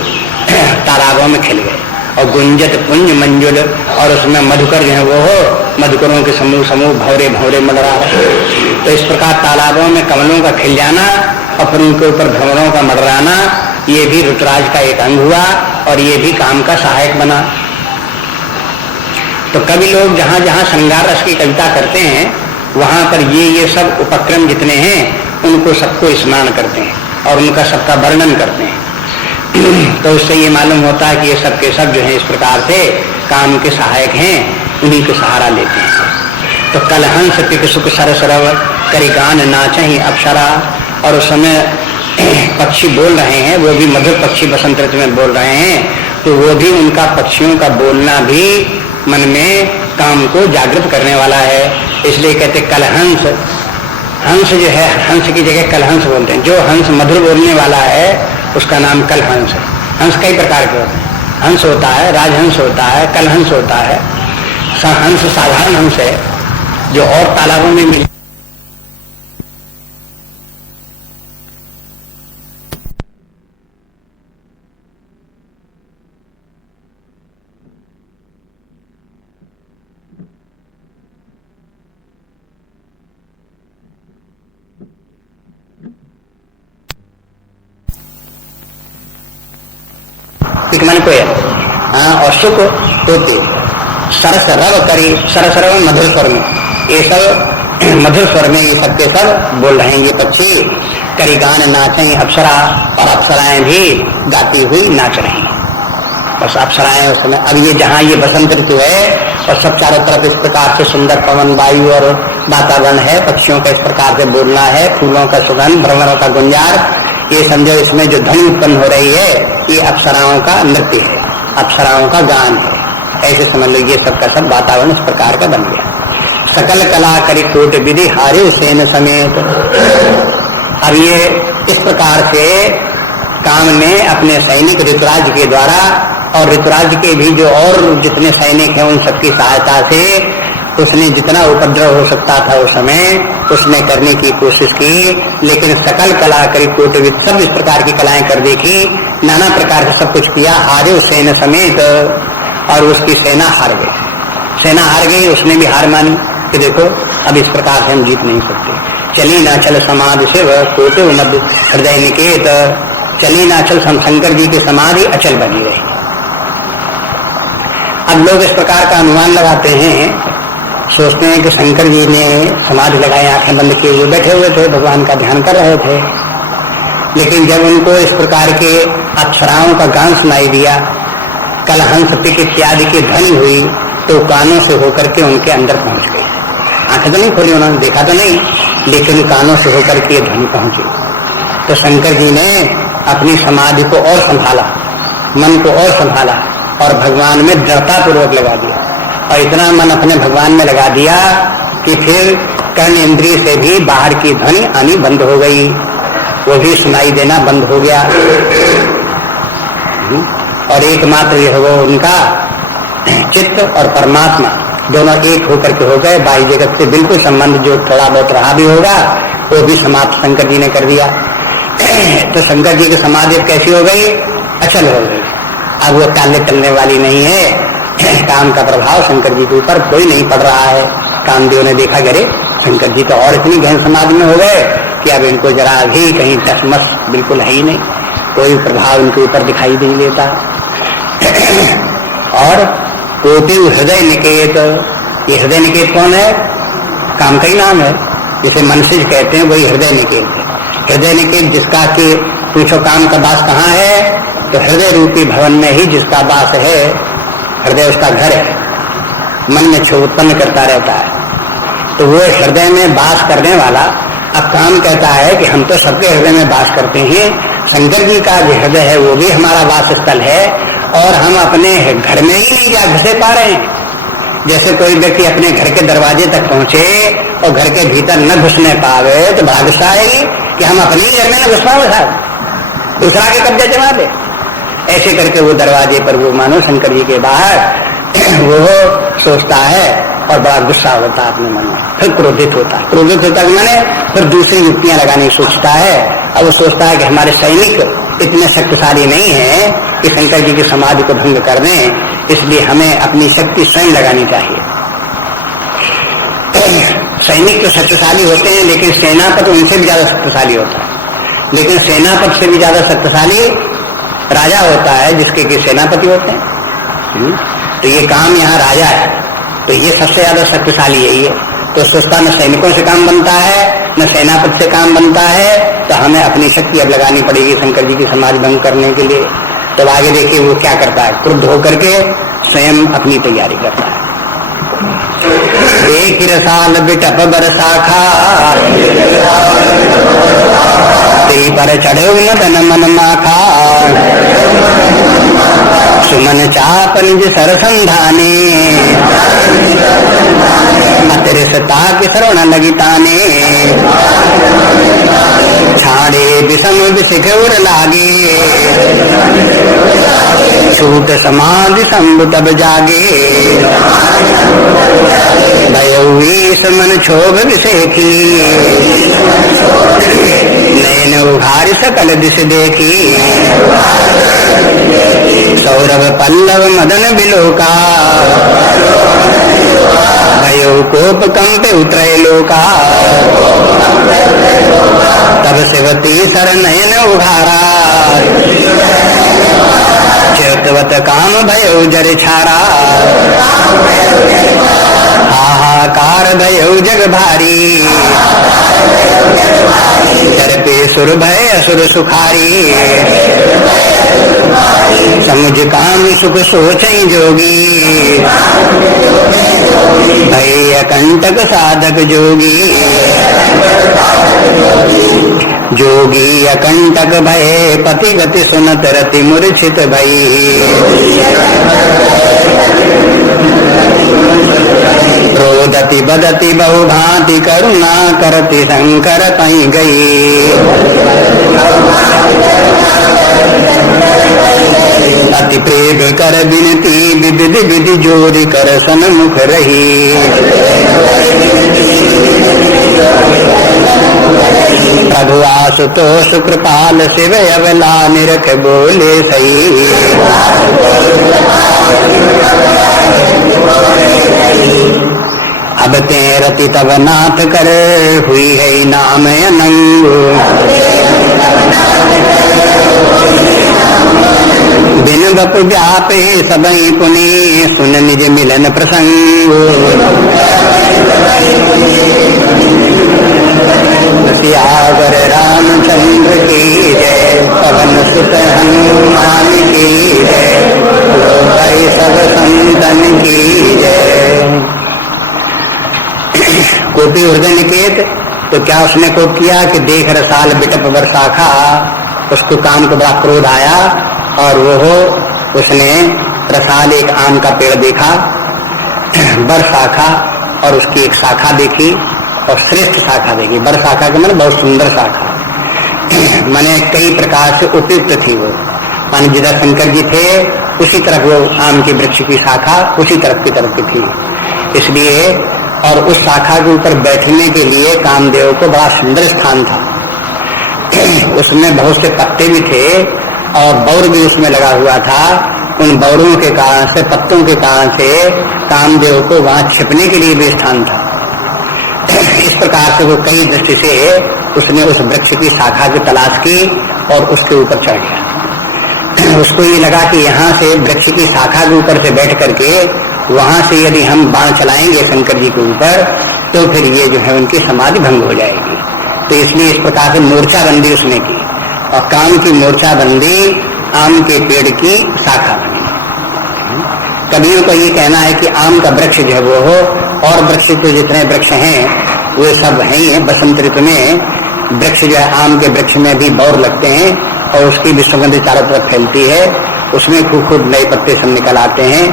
तालाबों में खिल गए, और गुंजत पुंज मंजुल, और उसमें मधुकर जो है वो हो मधुकरों के समूह समूह भौरे भौरे मंडरा रहे। तो इस प्रकार तालाबों में कमलों का खिल जाना और फिर उनके ऊपर भ्रमरों का मंडराना, ये भी ऋतुराज का एक अंग हुआ, और ये भी काम का सहायक बना। तो कवि लोग जहाँ जहाँ श्रृंगार रस की कविता करते हैं वहां पर ये सब उपक्रम जितने हैं उनको सबको स्मरण करते हैं और उनका सबका वर्णन करते हैं। तो उससे ये मालूम होता है कि ये सब के सब जो है इस प्रकार से काम के सहायक हैं। उन्हीं के सहारा लेते हैं। तो कल हंस पिक सुख सर सरव करी गान नाचहि अप्सरा, और उस समय पक्षी बोल रहे हैं, वो भी मधुर पक्षी बसंत ऋतु में बोल रहे हैं, तो वो भी उनका पक्षियों का बोलना भी मन में काम को जागृत करने वाला है। इसलिए कहते कल हंस, हंस जो है हंस की जगह कल हंस बोलते हैं। जो हंस मधुर बोलने वाला है उसका नाम कल हंस है। हंस कई प्रकार के होते हैं, हंस होता है, राजहंस होता है, कल हंस होता है। हंस साधारण हंस है जो और तालाबों में मिल मन को है। हाँ, और सुख होते सरस रव करी, सरस रव मधुर स्वर में, ये सब मधुर स्वर में ये सबके सब बोल रहे हैं ये पक्षी। करी गान नाचें अप्सरा, और अप्सराएं भी गाती हुई नाच रही हैं। बस अप्सराएं उस समय, अब ये जहाँ ये बसंत ऋतु है और सब चारों तरफ इस प्रकार से सुंदर पवन वायु और वातावरण है, पक्षियों का इस प्रकार से बोलना है, फूलों का सुगंध, भ्रमरों का गुंजार, ये समझो इसमें जो ध्वनि उत्पन्न हो रही है ये अप्सराओं का नृत्य है, अप्सराओं का गान है। ऐसे समझ लो ये सब का सब वातावरण इस प्रकार का बन गया। सकल कला करी कोट विधि हारे सेन समेत। अब ये इस प्रकार से काम में अपने सैनिक ऋतुराज के द्वारा और ऋतुराज के भी जो और जितने सैनिक हैं उन सबकी सहायता से उसने जितना उपद्रव हो सकता था उस समय उसने करने की कोशिश की। लेकिन सकल कला करी कोटविद, सब इस प्रकार की कलाएं कर देखी, नाना प्रकार से सब कुछ किया, हारे सेना समेत, और उसकी सेना हार गई। सेना हार गई, उसने भी हार मानी कि देखो अब इस प्रकार से हम जीत नहीं सकते। चली ना चल समाधि से वह कोटे मध्य हृदय निकेत, चली ना चल शंकर जी की समाधि अचल बनी रही। अब लोग इस प्रकार का अनुमान लगाते हैं, सोचते हैं कि शंकर जी ने समाधि लगाई, आंखें बंद किए हुए बैठे हुए थे, भगवान का ध्यान कर रहे थे। लेकिन जब उनको इस प्रकार के अप्सराओं का गान सुनाई दिया, कल हंस पिक इत्यादि की ध्वनि हुई, तो कानों से होकर के उनके अंदर पहुंच गई। आंखें तो नहीं खोली, उन्होंने देखा तो नहीं, लेकिन कानों से होकर के ध्वनि पहुंची। तो शंकर जी ने अपनी समाधि को और संभाला, मन को और संभाला और भगवान में दृढ़ता पूर्वक लगा दिया, और इतना मन अपने भगवान में लगा दिया कि फिर कर्ण इंद्रिय से भी बाहर की ध्वनि आनी बंद हो गई, वो भी सुनाई देना बंद हो गया। और एकमात्र ये हो उनका चित्त और परमात्मा दोनों एक होकर के हो गए। बाह्य जगत से बिल्कुल संबंध जो थोड़ा बहुत रहा भी होगा वो भी समाप्त शंकर जी ने कर दिया। तो शंकर जी की समाधि कैसी हो गई? अचल हो गई। अब वो टालने टलने वाली नहीं है। काम का प्रभाव शंकर जी के ऊपर कोई नहीं पड़ रहा है। कामदेव ने देखा करे शंकर जी तो और इतनी गहन समाधि में हो गए कि अब इनको जरा भी कहीं टसमस बिल्कुल है ही नहीं, कोई प्रभाव इनके ऊपर दिखाई नहीं देता। और कोटि हृदय निकेत, ये हृदय निकेत कौन है? काम का ही नाम है, जिसे मनसिज कहते हैं, वही हृदय निकेत है। हृदय निकेत जिसका कि पूछो काम का वास कहाँ है, तो हृदय रूपी भवन में ही जिसका वास है, हृदय उसका घर है, मन में क्षोभ उत्पन्न करता रहता है। तो वो हृदय में वास करने वाला अब काम कहता है कि हम तो सबके हृदय में वास करते हैं, शंकर जी का जो हृदय है वो भी हमारा वास स्थल है, और हम अपने घर में ही नहीं जा घुसे पा रहे हैं। जैसे कोई व्यक्ति अपने घर के दरवाजे तक पहुंचे और घर के भीतर न घुसने पावे तो बड़ा गुस्सा आएगी कि हम अपने ही घर में न घुस पावे, साहब दूसरा के कब्जा जमा दे। ऐसे करके वो दरवाजे पर वो मानो शंकर जी के बाहर वो सोचता है और बड़ा गुस्सा होता है अपने मन में, फिर क्रोधित होता है। क्रोधित होता है मैंने फिर दूसरी युक्तियां लगाने की सोचता है। अब वो सोचता है कि हमारे सैनिक इतने शक्तिशाली नहीं है कि शंकर जी की समाधि को भंग कर दें, इसलिए हमें अपनी शक्ति स्वयं लगानी चाहिए। सैनिक तो शक्तिशाली होते हैं लेकिन सेनापति उनसे भी ज्यादा शक्तिशाली होता है। लेकिन सेनापति से भी ज्यादा शक्तिशाली राजा होता है जिसके कि सेनापति होते हैं। तो ये काम यहाँ राजा है, तो ये सबसे ज्यादा शक्तिशाली यही है। तो सोचता न सैनिकों से काम बनता है न सेनापति से काम बनता है, तो हमें अपनी शक्ति अब लगानी पड़ेगी शंकर जी की समाधि भंग करने के लिए। तो आगे देखिए वो क्या करता है, क्रुद्ध होकर के स्वयं अपनी तैयारी करता है। देख रसाल बिटप बरसाखा ते पर चढ़े मदन मन माखा सुमन चाप निज सरसंधाने अतिरसता के श्रवण लगी ताने छाड़े विषम विशिख उर लागे छूट समाधि शंभु तब जागे भयवीस मन क्षोभ विषेखी नयन उघारी सकल दिश देखी सौरभ पल्लव मदन बिलोका भयो कोप कंपे उतरे लोका तब शिवती सर नयन उघारा चेतवत काम भयो जर छारा हाहाकार भयो जग भारी पे सुर भय असुर सुखारी समुझ काम सुख सोच जोगी भय कंटक साधक जोगी जोगी अकंटक भय पति गति सुनत रति मूर्छित भई रोदति बदति बहु भांति करुणा करति शंकर तई गई अति प्रेम कर बिनती विविध विधि जोरी कर सन्मुख रही प्रभु आशुतोष कृपाल शिव अवला निरख बोले सही अब ते रति तब नाथ कर हुई है नाम अनंग बिन बप व्यापे सबई पुनि सुन निज मिलन प्रसंग सियावर रामचंद्र की जय पवन सुत हनुमान की जय भाई सब संतन की जय। कोपी हृदय निकेत तो क्या उसने कोप किया कि देख रसाल बिटप बरसाखा उसको काम को बड़ा क्रोध आया और वो उसने रसाल एक आम का पेड़ देखा बरसाखा और उसकी एक शाखा देखी और श्रेष्ठ शाखा देखी। बरसाखा के माने बहुत सुंदर शाखा माने कई प्रकार से उपयुक्त थी वो माने जिधर शंकर जी थे उसी तरफ वो आम के वृक्ष की शाखा उसी तरफ की थी इसलिए और उस शाखा के ऊपर बैठने के लिए कामदेव को बड़ा सुंदर स्थान था उसमें बहुत से पत्ते भी थे और बौर भी उसमें लगा हुआ था। उन बौरों के कारण से पत्तों के कारण से कामदेव को वहां छिपने के लिए भी स्थान था। इस प्रकार से वो कई दृष्टि से उसने उस वृक्ष की शाखा की तलाश की और उसके ऊपर चढ़ गया। उसको ये लगा कि यहाँ से वृक्ष की शाखा के ऊपर से बैठ करके वहां से यदि हम बाण चलाएंगे शंकर जी के ऊपर तो फिर ये जो है उनकी समाधि भंग हो जाएगी। तो इसलिए इस प्रकार से मोर्चाबंदी उसने की और काम की मोर्चाबंदी आम के पेड़ की शाखा बनी। कवियों का ये कहना है कि आम का वृक्ष जो है वो हो और वृक्ष तो जितने वृक्ष हैं वे सब हैं ही हैं। बसंत ऋतु में वृक्ष जो है आम के वृक्ष में भी बौर लगते हैं और उसकी भी सुगंध चारों तरफ फैलती है। उसमें खूब खूब नए पत्ते सब निकल आते हैं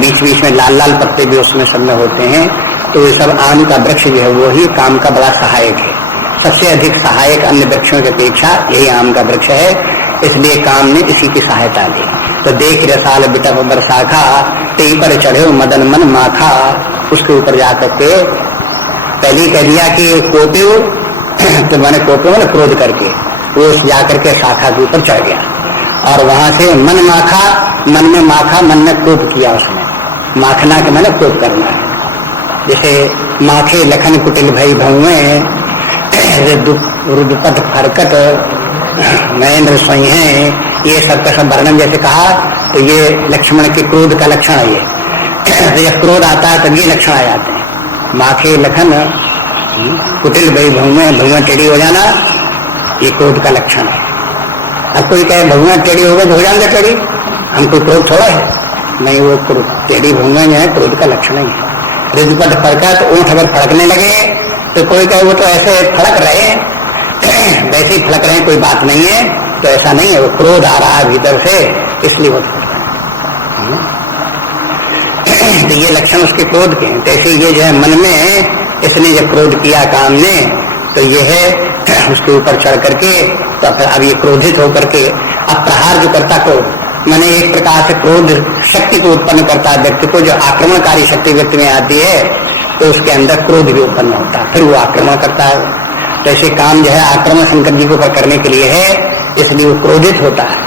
बीच बीच में लाल लाल पत्ते भी उसमें सब में होते हैं। तो ये सब आम का वृक्ष जो है वो ही काम का बड़ा सहायक है। सबसे अधिक सहायक अन्य वृक्षों की अपेक्षा यही आम का वृक्ष है इसलिए काम ने इसी की सहायता ली। तो देख रसाल बिटप बरसाखा ते पर चढ़े मदन मन माखा उसके ऊपर जाकर के पहले कह दिया कि कोपे तो मैंने कोपे मैंने क्रोध करके वो जाकर के शाखा के ऊपर चढ़ गया और वहां से मन माखा मन में माखा मन में कोप किया उसने माखना के मैंने कोप करना है। जैसे माखे लखन कुटिल भई भौवे रुद्रपथ फरकत महेंद्र सोई है ये सब का सब वर्णन जैसे कहा तो ये लक्ष्मण के क्रोध का लक्षण है। ये जब क्रोध आता है तब ये लक्षण आ जाते हैं। माखे लखन कुटिल भई भौवे भौवे टेढ़ी हो जाना ये क्रोध का लक्षण है। अब कोई कहे भगवान टेढ़ी हो गए तो हो जाएंगे टेढ़ी हमको क्रोध थोड़ा है नहीं वो टेढ़ी भगवान है क्रोध का लक्षण ही है। रिजपट फड़का तो ऊँट अगर फड़कने लगे तो कोई कहे वो तो ऐसे फड़क रहे हैं, वैसे ही फड़क रहे हैं, कोई बात नहीं है। तो ऐसा नहीं है, वो क्रोध आ रहा है भीतर से, इसलिए वो तो ये लक्षण उसके क्रोध के हैं। जैसे ये जो है मन में इसने जब क्रोध किया काम ने, तो ये है उसके ऊपर चढ़ करके, तो फिर अब ये क्रोधित होकर के अब प्रहार जो करता क्रोध, मैंने एक प्रकार से क्रोध शक्ति को उत्पन्न करता है व्यक्ति को, जो आक्रमणकारी शक्ति व्यक्ति में आती है तो उसके अंदर क्रोध भी उत्पन्न होता है, फिर वो आक्रमण करता है। तो ऐसे काम जो है आक्रमण शंकर जी के ऊपर करने के लिए है, इसलिए वो क्रोधित होता है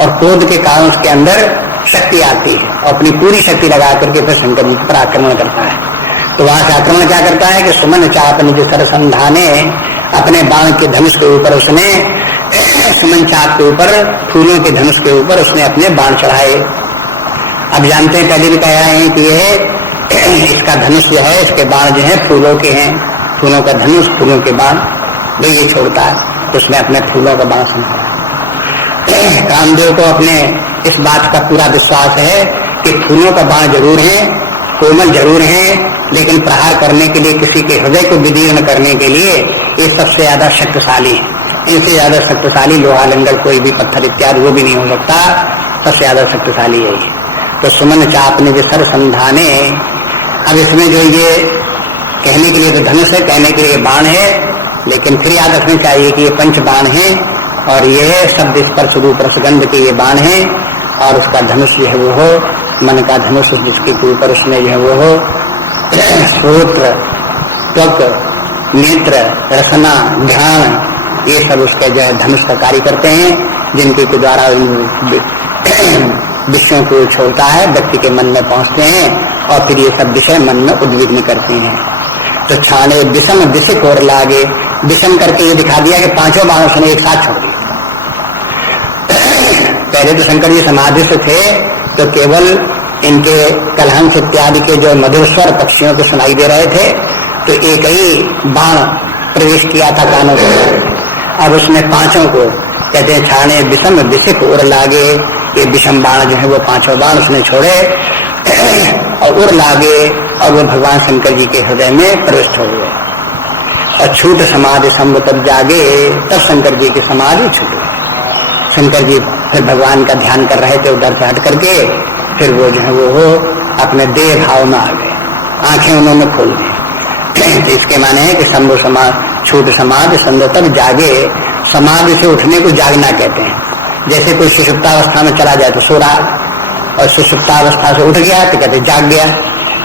और क्रोध के कारण उसके अंदर शक्ति आती है और अपनी पूरी शक्ति लगा करके फिर शंकर जी पर आक्रमण करता है। तो वहां से आक्रमण क्या करता है कि सुमन चाप निज सरसंधाने, अपने बाण के धनुष के ऊपर उसने, सुमन चाप के ऊपर, फूलों के धनुष के ऊपर उसने अपने बाण चढ़ाए। अब जानते हैं, पहले भी कह रहे हैं कि यह इसका धनुष जो है, इसके बाण जो है फूलों के हैं, फूलों का धनुष, फूलों के बाण जो ये छोड़ता है, उसने अपने फूलों का बाण संभाला। कामदेव को अपने इस बात का पूरा विश्वास है कि फूलों का बाण जरूर है, कोमल जरूर है, लेकिन प्रहार करने के लिए, किसी के हृदय को विदीर्ण करने के लिए ये सबसे ज्यादा शक्तिशाली है। इनसे ज्यादा शक्तिशाली लोहा लंगल कोई भी पत्थर इत्यादि वो भी नहीं हो सकता, सबसे ज्यादा शक्तिशाली है ये। तो सुमन चाप ने विसर संधाने, अब इसमें जो ये कहने के लिए तो धनुष है, कहने के लिए बाण है, लेकिन फिर याद रखना चाहिए कि ये पंच बाण है और ये शब्द स्पर्श रूप रसगंध के ये बाण है, और उसका धनुष जो है वो हो मन का धनुष, जिसके ऊपर उसने जो है वो हो श्रोत्र, त्वक, नेत्र, रसना, ध्यान, ये सब उसके जो है धनुष का कार्य करते हैं, जिनके के द्वारा विषयों को छोड़ता है, व्यक्ति के मन में पहुंचते हैं और फिर ये सब विषय मन में उद्विग्न करते हैं। तो छाने विषम विषिक और लागे, विषम करके ये दिखा दिया कि पांचों बाण उसने एक साथ छोड़ दिया। पहले तो शंकर जी समाधिस्थ थे, तो केवल इनके कलहंस इत्यादि के जो मधुर स्वर पक्षियों को सुनाई दे रहे थे, तो एक ही बाण प्रवेश किया था कानों को। अब उसने पांचों को कहते हैं छाने विषम विषिक उर लागे, ये विषम बाण जो है वो पांचों बाण उसने छोड़े और उर लागे, और वो भगवान शंकर जी के हृदय में प्रविष्ट हो गए। और छूट समाधि संभ तब जागे, तब शंकर जी की समाधि छूटे। शंकर जी फिर भगवान का ध्यान कर रहे थे, उधर से हट करके फिर वो जो है वो अपने देह भाव में आ गए, आंखें उन्होंने खोल दी। इसके माने है कि संभव समाधि, छूट समाधि संध तब जागे, समाधि से उठने को जागना कहते हैं। जैसे कोई सुषुप्तावस्था में चला जाए तो सो रहा, और सुषुप्तावस्था से उठ गया तो कहते जाग गया।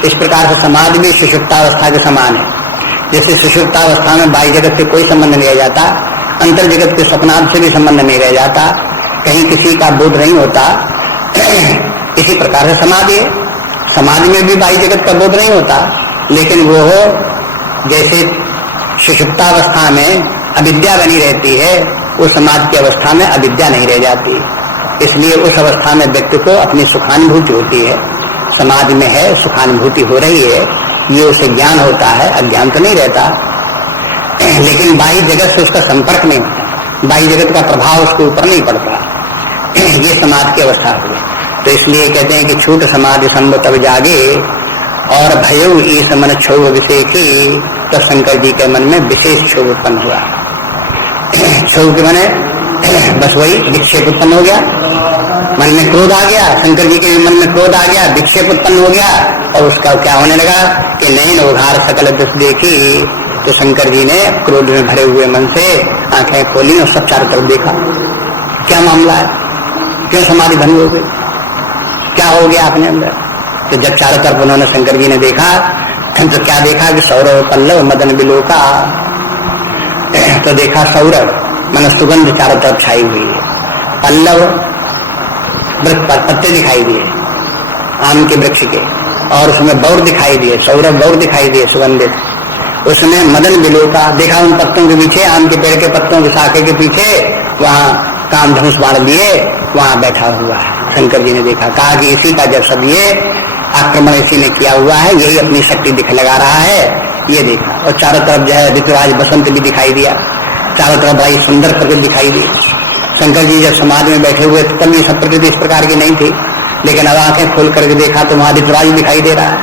इस प्रकार से समाधि भी सुषुप्तावस्था के समान है। जैसे सुषुप्तावस्था में बाह्य जगत से कोई संबंध नहीं रह जाता, अंतर जगत के स्वप्नांत से भी संबंध नहीं रह जाता, कहीं किसी का बोध नहीं होता, इसी प्रकार से समाधि है। समाधि में भी बाह्य जगत का बोध नहीं होता, लेकिन वो हो जैसे सुषुप्तावस्था में अविद्या बनी रहती है, उस समाधि की अवस्था में अविद्या नहीं रह जाती। इसलिए उस अवस्था में व्यक्ति को अपनी सुखानुभूति होती है। समाधि में है, सुखानुभूति हो रही है, ये उसे ज्ञान होता है, अज्ञान तो नहीं रहता। लेकिन बाह्य जगत से उसका संपर्क नहीं होता, बाह्य जगत का प्रभाव उसके ऊपर नहीं पड़ता। ये समाधि की अवस्था हुई। तो इसलिए कहते हैं कि छूट समाधि संभ तब जागे, और भयउ ईस मन क्षोभ विशेषी, तो शंकर जी के मन में विशेष क्षोभ उत्पन्न हुआ। क्षोभ के माने बस वही विक्षेप उत्पन्न हो गया, मन में क्रोध आ गया, शंकर जी के मन में क्रोध आ गया, विक्षेप उत्पन्न हो गया, और उसका क्या होने लगा कि नैन उघार सकल दृष्ट देखी। तो शंकर जी ने क्रोध में भरे हुए मन से आंखें खोली और सब चारों तरफ देखा, क्या मामला है, क्यों समाधि भंग हो गई, क्या हो गया अपने अंदर। तो जब चारों तरफ उन्होंने शंकर जी ने देखा, तो क्या देखा कि सौरभ पल्लव मदन बिलोका, तो देखा सौरभ मन सुगंध चारों तरफ छाई हुई है, पल्लव वृक्ष पर पत्ते दिखाई दिए आम के वृक्ष के, और उसमें बौर दिखाई दिए, सौरभ बौर दिखाई दिए सुगंधित, उसमें मदन बिलोका देखा, उन पत्तों के पीछे, आम के पेड़ के पत्तों के शाखे के पीछे वहां काम धनुष बाण लिए वहां बैठा हुआ है। शंकर जी ने देखा, कहा कि इसी का जब सब ये आक्रमण इसी ने किया हुआ है, यही अपनी शक्ति दिख लगा रहा है, ये देखा। और चारों तरफ जो है ऋतुराज बसंत भी दिखाई दिया, चारों तरफ बड़ी सुंदर प्रकृति दिखाई दी। शंकर जी जब समाधि में बैठे हुए तब ये सब प्रकृति इस प्रकार की नहीं थी, लेकिन अब आंखें खोल करके देखा तो वहां ऋतुराज दिखाई दे रहा है,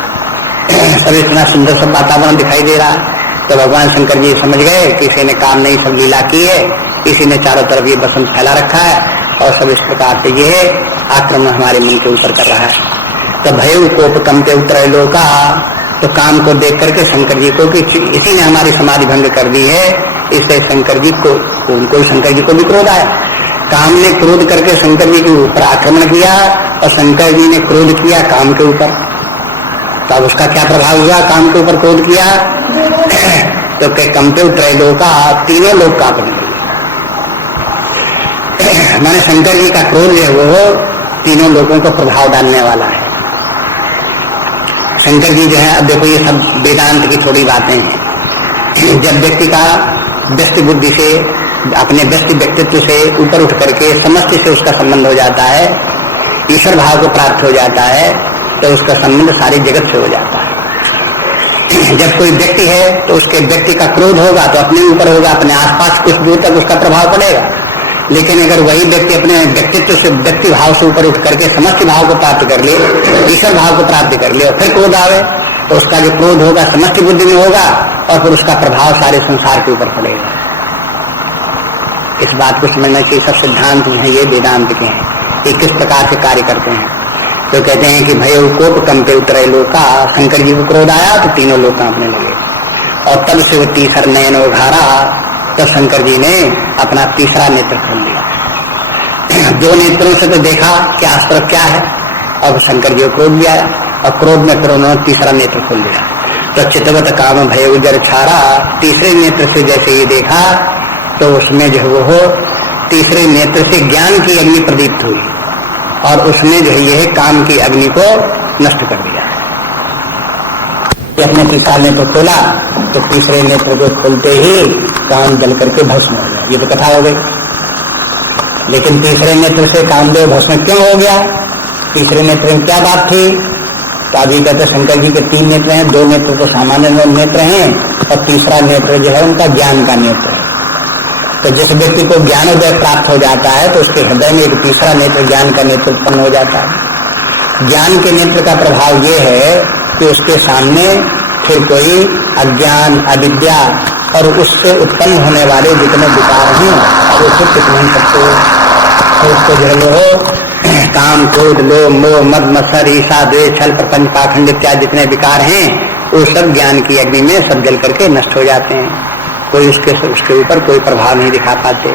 सब इतना सुंदर सब वातावरण दिखाई दे रहा है। तो भगवान शंकर जी समझ गए कि इसी ने काम नहीं सब लीला की है, इसी ने चारों तरफ ये बसंत फैला रखा है और सब इस प्रकार से ये आक्रमण हमारे मन के ऊपर कर रहा है। तो भय कोप कंपे उतरे लोका, तो काम को देख करके शंकर जी को कि इसी ने हमारी समाधि भंग कर दी है, इसलिए शंकर जी को उनको शंकर जी को भी क्रोध आया। काम ने क्रोध करके शंकर जी के ऊपर आक्रमण किया और शंकर जी ने क्रोध किया काम के ऊपर। तो अब उसका क्या प्रभाव हुआ? काम के ऊपर क्रोध किया तो के कंपे उतरे लोका, तीनों लोग कांपने लगे। मैंने शंकर जी का क्रोध है वो तीनों लोगों को प्रभाव डालने वाला है। शंकर जी जो है, अब देखो ये सब वेदांत की थोड़ी बातें हैं। जब व्यक्ति का व्यस्त बुद्धि से, अपने व्यस्त व्यक्तित्व से ऊपर उठ करके समष्टि से उसका संबंध हो जाता है, ईश्वर भाव को प्राप्त हो जाता है, तो उसका संबंध सारी जगत से हो जाता है। जब कोई व्यक्ति है तो उसके व्यक्ति का क्रोध होगा तो अपने ऊपर होगा, अपने आसपास कुछ दूर तक उसका प्रभाव पड़ेगा। लेकिन अगर वही व्यक्ति अपने व्यक्तित्व से, व्यक्ति भाव से ऊपर उठ करके समष्टि भाव को प्राप्त कर ले, ईश्वर भाव को प्राप्त कर ले और फिर क्रोध आवे, तो उसका जो क्रोध होगा समष्टि बुद्धि में होगा और फिर उसका प्रभाव सारे संसार के ऊपर पड़ेगा। इस बात को समझना चाहिए। सब सिद्धांत जो है ये वेदांत के हैं, ये किस प्रकार से कार्य करते हैं। तो कहते हैं कि भय कोप कंपे उतरे लोका, शंकर जी को क्रोध आया तो तीनों लोग कांपने लगे। और तब से वो तीसर नयन उघारा, तो शंकर जी ने अपना तीसरा नेत्र खोल लिया। दो नेत्रों से तो देखा कि आस तरफ क्या है, अब शंकर जी को क्रोध भी आया और क्रोध में फिर उन्होंने तीसरा नेत्र खोल लिया। तो चितवत काम भय उजर छारा, तीसरे नेत्र से जैसे ये देखा तो उसमें जो वो तीसरे नेत्र से ज्ञान की अग्नि प्रदीप्त हुई और उसने जो है यह काम की अग्नि को नष्ट कर दिया। अपने तीसरा नेत्र खोला तो तीसरे नेत्र को खोलते ही काम जल करके भस्म हो गया। ये तो कथा हो गई। लेकिन तीसरे नेत्र से कामदेव भस्म क्यों हो गया? तीसरे नेत्र में क्या बात थी? तो अभी कहते शंकर जी के 3 नेत्र हैं, 2 नेत्र तो सामान्य नेत्र हैं और तीसरा नेत्र जो है उनका ज्ञान का नेत्र है। तो जिस व्यक्ति को ज्ञानोदय प्राप्त हो जाता है तो उसके हृदय में एक तीसरा नेत्र, ज्ञान का नेत्र उत्पन्न हो जाता है। ज्ञान के नेत्र का प्रभाव ये है कि उसके सामने फिर कोई अज्ञान, अविद्या और उससे उत्पन्न होने वाले जितने विकार हैं वो सब कुछ नहीं सकते। तो उसको जो हो काम, क्रोध, लोभ, मोह, मद, मत्सर, ईर्ष्या, द्वेष, छल, प्रपंच, पाखंड इत्यादि जितने विकार हैं वो सब ज्ञान की अग्नि में सब जल करके नष्ट हो जाते हैं। कोई उसके ऊपर कोई प्रभाव नहीं दिखा पाते।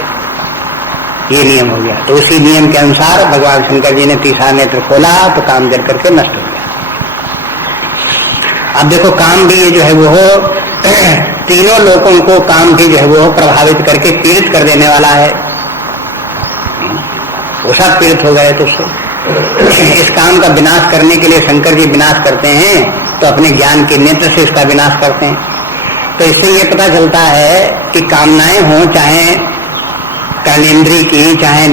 ये नियम हो गया। तो उसी नियम के अनुसार भगवान शंकर जी ने तीसरा नेत्र खोला तो काम जल करके नष्ट हो गया। अब देखो काम भी जो है वो तीनों लोगों को काम भी जो है वो प्रभावित करके पीड़ित कर देने वाला है। वो सब पीड़ित हो गए। तो इस काम का विनाश करने के लिए शंकर जी विनाश करते हैं तो अपने ज्ञान के नेत्र से इसका विनाश करते हैं। तो इससे ये पता चलता है कि कामनाएं हो, चाहे कर्णेंद्रिय की, चाहे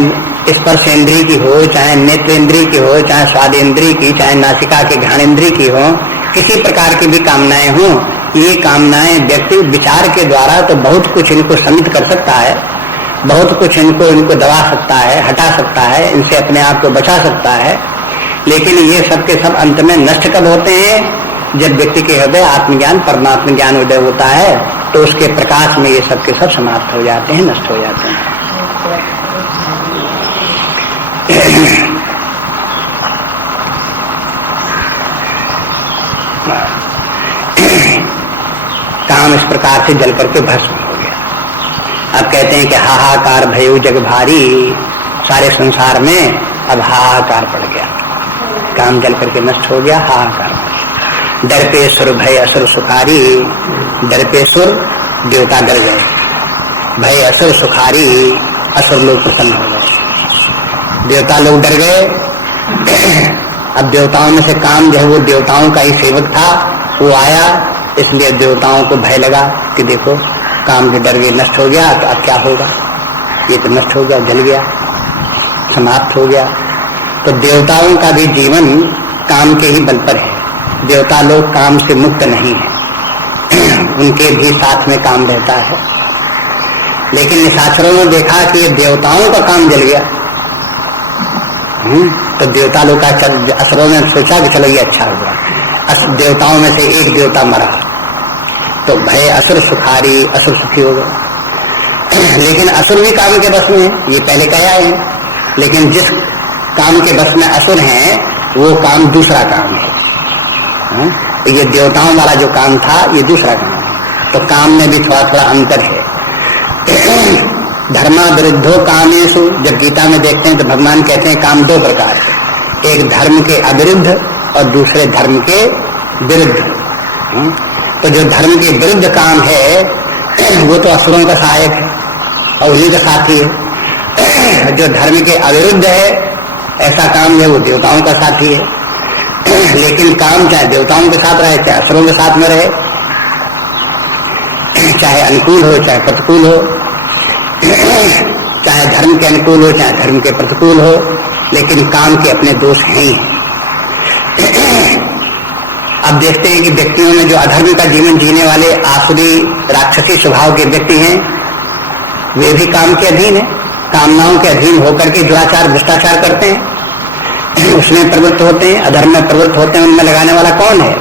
स्पर्शेंद्रिय की हो, चाहे नेत्रेंद्रिय की हो, चाहे स्वादेंद्रिय की, चाहे नासिका के घ्राणेंद्रिय की हो, किसी प्रकार की भी कामनाएं हो, ये कामनाएं व्यक्ति विचार के द्वारा तो बहुत कुछ इनको शमित कर सकता है, बहुत कुछ इनको दबा सकता है, हटा सकता है, इनसे अपने आप को बचा सकता है। लेकिन ये सब के सब अंत में नष्ट कब होते हैं? जब व्यक्ति के हृदय आत्मज्ञान, परमात्म ज्ञान उदय होता है तो उसके प्रकाश में ये सब के सब समाप्त हो जाते हैं, नष्ट हो जाते हैं। काम इस प्रकार से जल करके भस्म हो गया। अब कहते हैं कि हाहाकार भयो जग भारी, सारे संसार में अब हाहाकार पड़ गया, काम जल करके नष्ट हो गया, हाहाकार। डर पे सुर भय असुर सुखारी, डर पे सुर देवता डर गए, भय असुर सुखारी, असुर लोग प्रसन्न हो गए, देवता लोग डर गए। अब देवताओं में से काम जो है वो देवताओं का ही सेवक था, वो आया, इसलिए देवताओं को भय लगा कि देखो काम के डर गए, नष्ट हो गया, तो अब क्या होगा? ये तो नष्ट हो गया, जल गया, समाप्त हो गया। तो देवताओं का भी जीवन काम के ही बल पर है। देवता लोग काम से मुक्त नहीं है, उनके भी साथ में काम रहता है। लेकिन निशाचरों ने देखा कि ये देवताओं का काम जल गया, तो देवता लोग का असुरों ने सोचा कि चलो ये अच्छा हुआ, देवताओं में से एक देवता मरा तो भय असुर सुखारी, असुर सुखी हो गए। लेकिन असुर भी काम के बस में है, ये पहले कहा है। लेकिन जिस काम के बस में असुर हैं वो काम दूसरा काम है। तो ये देवताओं वाला जो काम था ये दूसरा काम है। तो काम में भी थोड़ा थोड़ा अंतर है। धर्मा विरुद्धो कामेषु, जब गीता में देखते हैं तो भगवान कहते हैं काम दो प्रकार के, एक धर्म के अविरुद्ध और दूसरे धर्म के विरुद्ध। तो जो धर्म के विरुद्ध काम है वो तो असुरों का सहायक है और उन्हीं का साथी है। जो धर्म के अविरुद्ध है ऐसा काम है वो देवताओं का साथी है। लेकिन काम चाहे देवताओं के साथ रहे चाहे असुरों के साथ में रहे, चाहे अनुकूल हो चाहे प्रतिकूल हो, चाहे धर्म के अनुकूल हो चाहे धर्म के प्रतिकूल हो, लेकिन काम के अपने दोष हैं ही। अब देखते हैं कि व्यक्तियों में जो अधर्म का जीवन जीने वाले आसुरी राक्षसी स्वभाव के व्यक्ति हैं वे भी काम के अधीन है, कामनाओं के अधीन होकर के दुराचार भ्रष्टाचार करते हैं, उसमें प्रवृत्त होते हैं, अधर्म में प्रवृत्त होते हैं। उनमें लगाने वाला कौन है?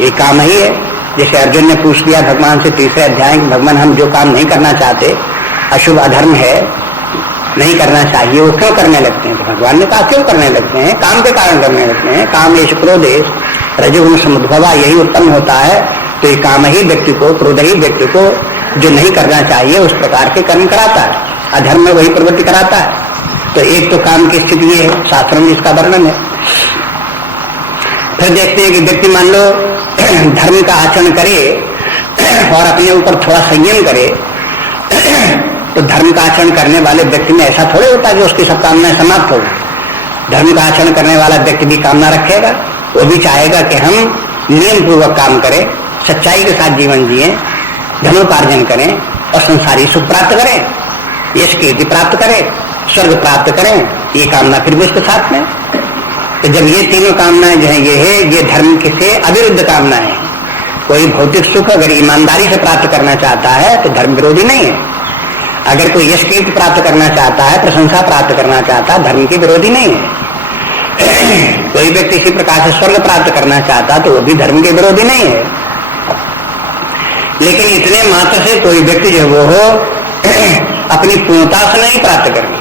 ये काम ही है। जैसे अर्जुन ने पूछ लिया भगवान से तीसरे अध्याय में, भगवान हम जो काम नहीं करना चाहते, अशुभ अधर्म है, नहीं करना चाहिए, वो क्यों करने लगते हैं? तो भगवान ने कहा क्यों करने लगते हैं? काम के कारण करने लगते हैं। काम एष क्रोधेश रजोगुण समुद्भवा, यही उत्पन्न होता है। तो ये काम ही व्यक्ति को, क्रोध ही व्यक्ति को जो नहीं करना चाहिए उस प्रकार के कर्म कराता है, अधर्म में वही प्रवृत्ति कराता है। तो एक तो काम की स्थिति ये है, शास्त्रों में इसका वर्णन है। फिर देखते हैं कि व्यक्ति मान लो धर्म का आचरण करे और अपने ऊपर थोड़ा संयम करे, तो धर्म का आचरण करने वाले व्यक्ति में ऐसा थोड़े होता है कि उसकी सब कामनाएं समाप्त हो। धर्म का आचरण करने वाला व्यक्ति भी कामना रखेगा, वो भी चाहेगा कि हम नियम पूर्वक काम करें, सच्चाई के साथ जीवन जिए, धनोपार्जन करें और संसारी सुख प्राप्त करें, यश कीर्ति प्राप्त करें, स्वर्ग प्राप्त करें। ये कामना फिर भी उसके साथ में। तो जब ये तीनों कामनाएं जो है ये धर्म के से अविरुद्ध कामनाएं हैं। कोई भौतिक सुख अगर ईमानदारी से प्राप्त करना चाहता है तो धर्म विरोधी नहीं है। अगर कोई यश कीर्ति प्राप्त करना चाहता है, प्रशंसा प्राप्त करना चाहता है, धर्म के विरोधी नहीं है। कोई व्यक्ति इसी प्रकार से स्वर्ग प्राप्त करना चाहता तो वो भी धर्म के विरोधी नहीं है। लेकिन इतने मात्र से कोई व्यक्ति जो वो हो अपनी पूर्णता से नहीं प्राप्त करनी।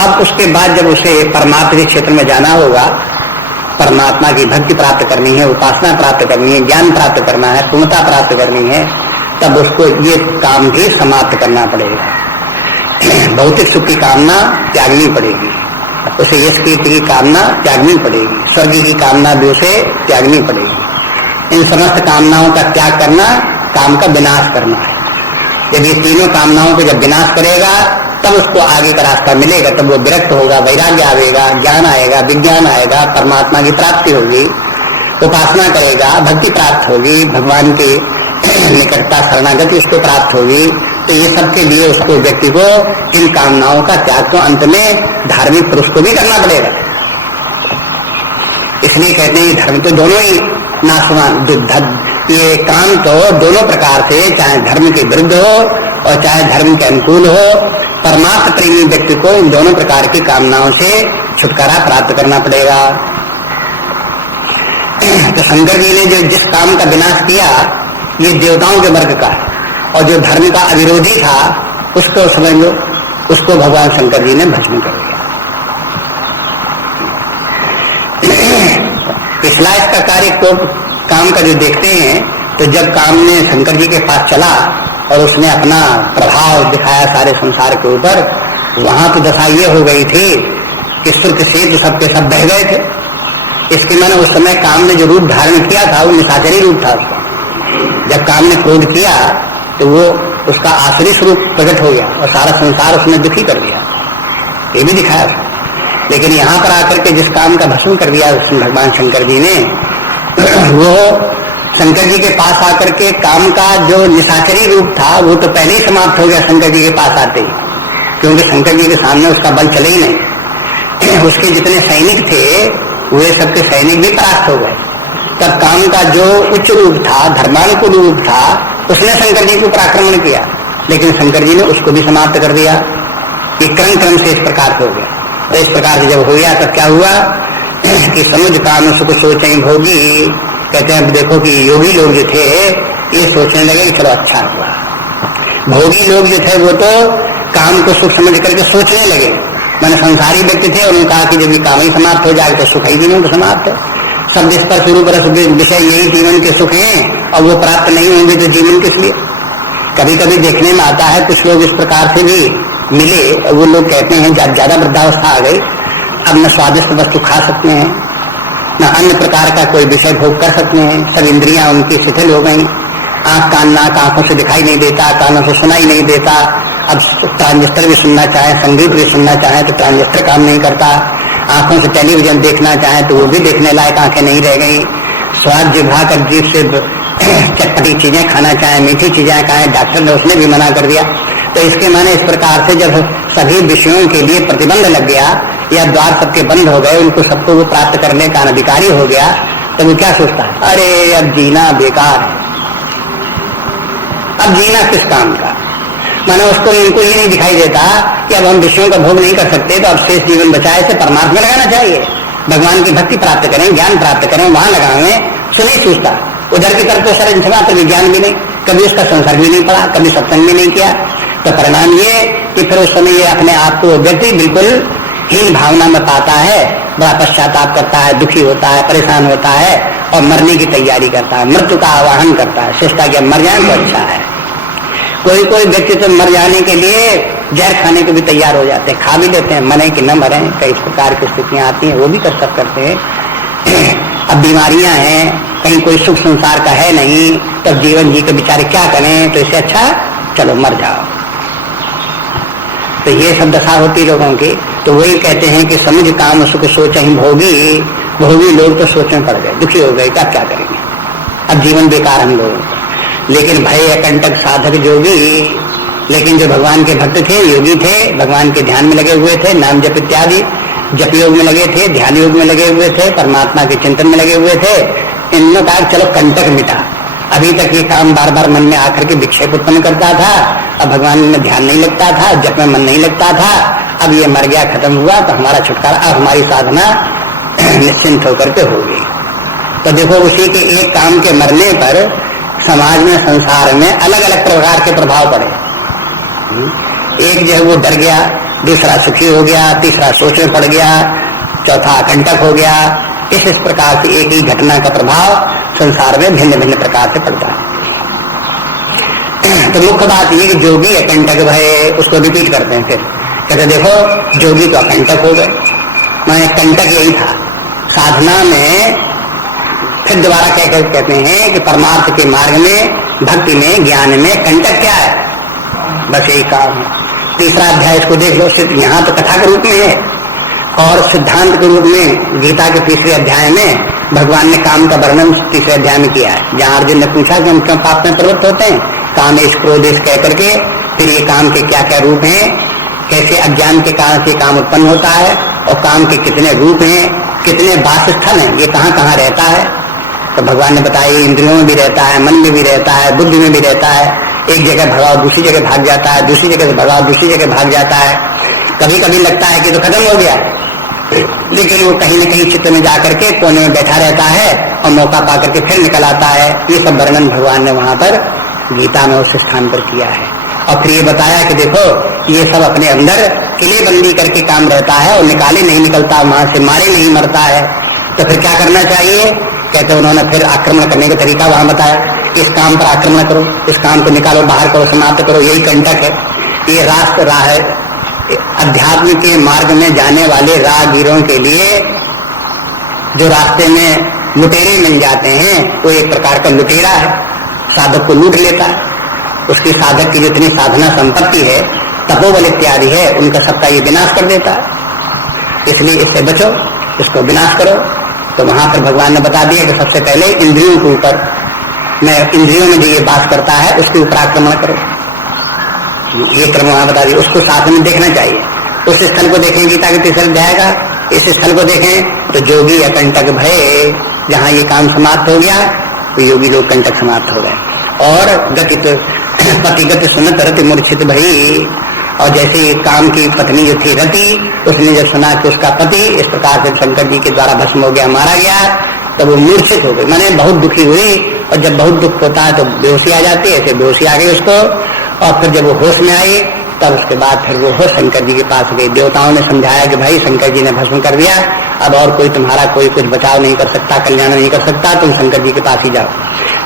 अब उसके बाद जब उसे परमात्मा के क्षेत्र में जाना होगा, परमात्मा की भक्ति प्राप्त करनी है, उपासना प्राप्त करनी है, ज्ञान प्राप्त करना है, पूर्णता प्राप्त करनी है, तब उसको ये काम भी समाप्त करना पड़ेगा। भौतिक सुख की कामना त्यागनी पड़ेगी, उसे यश कीर्ति की कामना त्यागनी पड़ेगी, स्वर्ग की कामना भी उसे त्यागनी पड़ेगी। इन समस्त कामनाओं का त्याग करना काम का विनाश करना है। जब ये तीनों कामनाओं को जब विनाश करेगा तब उसको आगे का रास्ता मिलेगा, तब वो विरक्त होगा, वैराग्य आएगा, ज्ञान आएगा, विज्ञान आएगा, परमात्मा की प्राप्ति होगी, उपासना करेगा, भक्ति प्राप्त होगी, भगवान की निकटता शरणागति उसको प्राप्त होगी। तो ये सब के लिए उसको व्यक्ति को इन कामनाओं का त्याग तो अंत में धार्मिक पुरुष को भी करना पड़ेगा। इसलिए कहते हैं धर्म तो दोनों ही नाशवान, ये काम तो दोनों प्रकार से, चाहे धर्म के विरुद्ध हो और चाहे धर्म के अनुकूल हो, परमात्मा प्रेमी व्यक्ति को इन दोनों प्रकार की कामनाओं से छुटकारा प्राप्त करना पड़ेगा। तो शंकर जी ने जो जिस काम का विनाश किया ये देवताओं के वर्ग का, और जो धर्म का अविरोधी था उसको समझ लो, उसको भगवान शंकर जी ने भस्म कर दिया। पिछला इसका कार्य को काम का जो देखते हैं, तो जब काम ने शंकर जी के पास चला और उसने अपना प्रभाव दिखाया सारे संसार के ऊपर, वहां तो दशा ये हो गई थी कि सुर्ख से सबके सब बह गए थे। इसके माने उस समय काम ने जो रूप धारण किया था वो निशाचरी रूप था उसका। जब काम ने क्रोध किया तो वो उसका आसुरी स्वरूप प्रकट हो गया और सारा संसार उसने दुखी कर दिया, ये भी दिखाया था। लेकिन यहाँ पर आकर के जिस काम का भस्म कर दिया भगवान शंकर जी ने, वो शंकर जी के पास आकर के काम का जो निशाचरी रूप था वो तो पहले ही समाप्त हो गया शंकर जी के पास आते ही, क्योंकि शंकर जी के सामने उसका बल चले ही नहीं। उसके जितने सैनिक थे वे सबके सैनिक भी परास्त हो गए। तब काम का जो उच्च रूप था, धर्मानुकूल रूप था, उसने शंकर जी को पराक्रमण किया, लेकिन शंकर जी ने उसको भी समाप्त कर दिया। ये क्रम क्रम से इस प्रकार हो गया। तो इस प्रकार से जब हो गया तब क्या हुआ कि समुझ काम सुख सोचें भोगी, कहते हैं देखो कि योगी लोग जो थे ये सोचने लगे कि चलो अच्छा हुआ, भोगी लोग जो थे वो तो काम को सुख समझ करके सोचने लगे। मैंने संसारी व्यक्ति थे, उन्होंने कहा कि जब ये काम ही समाप्त हो जाए तो सुख ही भी नहीं तो समाप्त है। सब जिस पर शुरू पर विषय यही जीवन के सुख हैं और वो प्राप्त नहीं होंगे तो जीवन किस लिए। कभी कभी देखने में आता है कुछ लोग इस प्रकार से भी मिले, वो लोग कहते हैं जब ज्यादा वृद्धावस्था आ गई अब न स्वादिष्ट वस्तु खा सकते हैं न अन्य प्रकार का कोई विषय भोग कर सकते हैं, सब इंद्रियां उनकी शिथिल हो गई, आंख कान नाक आंखों से दिखाई नहीं देता, कानों से सुनाई नहीं देता। अब ट्रांजिस्टर भी सुनना चाहे, संगीत भी सुनना चाहे तो ट्रांजिस्टर काम नहीं करता, आंखों से टेलीविजन देखना चाहे तो वो भी देखने लायक आंखें नहीं रह गई, स्वाद जिह्वा कर जीभ से चटपटी चीजें खाना चाहे, मीठी चीजें खाएं, डॉक्टर ने उसने भी मना कर दिया। तो इसके माने इस प्रकार से जब सभी विषयों के लिए प्रतिबंध लग गया या द्वार सबके बंद हो गए, उनको सबको वो प्राप्त करने का अधिकारी हो गया, तब वो क्या सोचता है, अरे अब जीना बेकार है, अब जीना किस काम का। मानो उसको इनको ये नहीं दिखाई देता कि अब हम विषयों का भोग नहीं कर सकते तो अब शेष जीवन बचाए से परमात्मा में लगाना चाहिए, भगवान की भक्ति प्राप्त करें, ज्ञान प्राप्त करें, वहां लगावें। सो नहीं सोचता, उधर की तरफ तो सारे इंसान तो विज्ञान भी नहीं, कभी उसका संसर्ग भी नहीं पड़ा, कभी सत्संग भी नहीं किया। तो परिणाम ये कि फिर उस समय ये अपने आप को व्यक्ति बिल्कुल हीन भावना में पाता है, बड़ा पश्चाताप करता है, दुखी होता है, परेशान होता है और मरने की तैयारी करता है, मृत्यु का आवाहन करता है, सोचता है कि मर जाए तो अच्छा है। कोई कोई व्यक्ति तो मर जाने के लिए जहर खाने को भी तैयार हो जाते हैं, खा भी लेते हैं, मरे कि न मरे, कई प्रकार की स्थितियां आती हैं, वो भी कर सब करते हैं। अब बीमारियां हैं, कहीं कोई सुख संसार का है नहीं, तब जीवन जी के बेचारे क्या करें, तो इससे अच्छा चलो मर जाओ। तो ये सब दशा होती लोगों की। तो वही कहते हैं कि समझ काम सुख सोच ही भोगी, भोगी लोग तो सोचने पड़ गए, दुखी हो गए, क्या करेंगे, अब जीवन बेकार हम लोगों का। लेकिन भय अकंटक साधक जोगी, लेकिन जो भगवान के भक्त थे, योगी थे, भगवान के ध्यान में लगे हुए थे, नाम जप इत्यादि जप योग में लगे थे, ध्यान योग में लगे हुए थे, परमात्मा के चिंतन में लगे हुए थे, इन्होंने कहा चलो कंटक मिटा। अभी तक ये काम बार बार मन में आकर के विक्षेप उत्पन्न करता था, अब भगवान में ध्यान नहीं लगता था, जप में मन नहीं लगता था, अब ये मर गया, खत्म हुआ, तो हमारा छुटकारा, अब हमारी साधना निश्चिंत होकर के होगी। तो देखो उसी के एक काम के मरने पर समाज में, संसार में अलग अलग प्रकार के प्रभाव पड़े। एक जो है वो डर गया, दूसरा सुखी हो गया, तीसरा सोच में पड़ गया, चौथा अकंटक हो गया। इस प्रकार से एक ही घटना का प्रभाव संसार में भिन्न भिन्न प्रकार से पड़ता है। तो मुख्य बात ये कि जोगी अकंटक भय, उसको रिपीट करते हैं, फिर कहते देखो जोगी तो अकंटक हो गए, मैं कंटक यही था साधना में। फिर दोबारा कहते हैं कि परमार्थ के मार्ग में, भक्ति में, ज्ञान में कंटक क्या है, बस यही काम। तीसरा अध्याय इसको देख लो, यहाँ तो कथा के रूप में है और सिद्धांत के रूप में गीता के तीसरे अध्याय में भगवान ने काम का वर्णन तीसरे अध्याय में किया है। जहाँ अर्जुन ने पूछा कि हम क्यों पाप में प्रवृत्त होते हैं, कामेश क्रोधेश कह करके, फिर ये काम के क्या क्या रूप हैं, कैसे अज्ञान के कारण से काम उत्पन्न होता है और काम के कितने रूप हैं, कितने वास स्थल हैं, ये कहाँ कहाँ रहता है। तो भगवान ने बताया इंद्रियों में भी रहता है, मन में भी रहता है, बुद्धि में भी रहता है। एक जगह भगाओ दूसरी जगह भाग जाता है, दूसरी जगह से भगाओ दूसरी जगह भाग जाता है। कभी कभी लगता है कि तो खत्म हो गया, लेकिन वो कहीं न कहीं चित्त में जाकर के कोने में बैठा रहता है और मौका पा करके फिर निकल आता है। ये सब वर्णन भगवान ने वहां पर गीता में उस स्थान पर किया है। और फिर ये बताया कि देखो ये सब अपने अंदर किले बंदी करके काम रहता है और निकाले नहीं निकलता, वहां से मारे नहीं मरता है। तो फिर क्या करना चाहिए, कहते उन्होंने फिर आक्रमण करने का तरीका वहां बताया, इस काम पर आक्रमण करो, इस काम को निकालो, बाहर करो, समाप्त करो, यही कंटक है। ये रास्ता राह है, अध्यात्म के मार्ग में जाने वाले राहगीरों के लिए जो रास्ते में लुटेरे मिल जाते हैं, वो एक प्रकार का लुटेरा है, साधक को लूट लेता है। उसकी साधक की जितनी साधना संपत्ति है, तपोबल इत्यादि है, उनका सबका ये विनाश कर देता है। इसलिए इससे बचो, इसको विनाश करो। तो वहां पर भगवान ने बता दिया कि सबसे पहले इंद्रियों के ऊपर, मैं इंद्रियों में जो ये बात करता है उसके ऊपर आक्रमण करो, ये क्रम वहां बता दिया। उसको साथ में देखना चाहिए, उस स्थल को देखें गीता के तीसरे अध्याय का, इस स्थल को देखें तो जोगी अकंटक भय, जहाँ ये काम समाप्त हो गया तो योगी लोग कंटक समाप्त हो गए। और गतित पतिगत सुनत रति मूर्छित भई, और जैसे काम की पत्नी जो थी रति, उसने जब सुना कि उसका पति इस प्रकार से शंकर जी के द्वारा भस्म हो गया, मारा गया, तो वो मूर्छित हो गई, माने बहुत दुखी हुई। और जब बहुत दुख होता है तो बेहोशी आ जाती है, ऐसे बेहोशी आ गई उसको। और फिर जब वो होश में आई तब उसके बाद फिर वो होश शंकर जी के पास गई। देवताओं ने समझाया कि भाई शंकर जी ने भस्म कर दिया, अब और कोई तुम्हारा कोई कुछ बचाव नहीं कर सकता, कल्याण नहीं कर सकता, तुम शंकर जी के पास ही जाओ।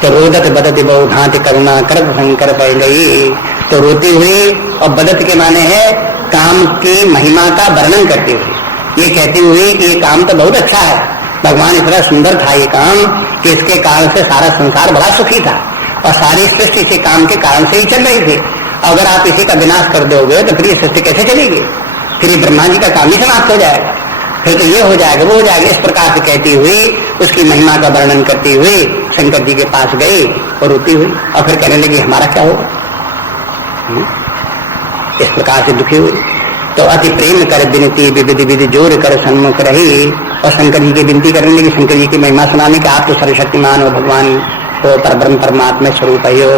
तो रोदत बदत बहु भांति करुणा करत शंकर पै गई। तो रोती हुई, और बदत के माने है काम की महिमा का वर्णन करती हुई, ये कहती हुई कि ये काम तो बहुत अच्छा है, भगवान इतना सुंदर था ये काम कि इसके कारण से सारा संसार बड़ा सुखी था और सारी सृष्टि इसी काम के कारण से ही चल रही थी। अगर आप इसी का विनाश कर दोगे तो फिर ये सृष्टि कैसे चलेगी? फिर ये ब्रह्मा जी का काम ही समाप्त हो जाएगा, फिर तो ये हो जाएगा वो हो जाएगा। इस प्रकार से कहती हुई, उसकी महिमा का वर्णन करती हुई शंकर जी के पास गई और रोती हुई, और फिर कहने लगी हमारा क्या होगा। इस प्रकार से दुखी हुई। तो अति प्रेम कर विनती विधि विधि जोर कर सन्मुख रही, और शंकर जी की विनती करने लगी, शंकर जी की महिमा सुनाने की, आप तो सर्वशक्तिमान हो, भगवान हो, परब्रह्म परमात्मा स्वरूप हो,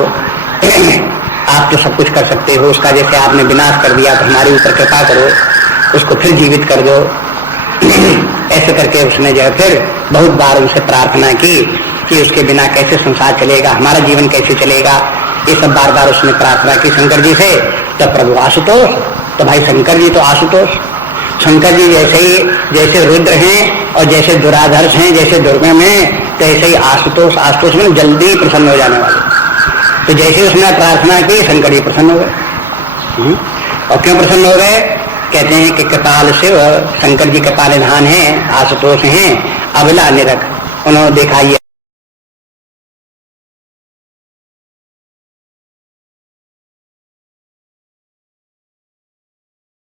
आप तो सब कुछ कर सकते हो, उसका जैसे आपने विनाश कर दिया तो हमारे ऊपर कृपा करो, उसको फिर जीवित कर दो। ऐसे करके उसने जो है फिर बहुत बार उनसे प्रार्थना की कि उसके बिना कैसे संसार चलेगा, हमारा जीवन कैसे चलेगा, ये सब बार बार उसने प्रार्थना की शंकर जी से। तो प्रभु आशुतोष, तो भाई शंकर जी तो आशुतोष, शंकर जी जैसे रुद्र हैं और जैसे दुराधर्ष हैं, जैसे दुर्गम हैं, तो ऐसे ही आशुतोष, आशुतोष में जल्दी प्रसन्न हो जाने वाले। तो जैसे उसने प्रार्थना की शंकर जी प्रसन्न हो गए। और क्यों प्रसन्न हो गए? कहते हैं कि कृपाल शिव, शंकर जी कृपाल निधान है, आशुतोष हैं, अबला निरख। उन्होंने देखा ये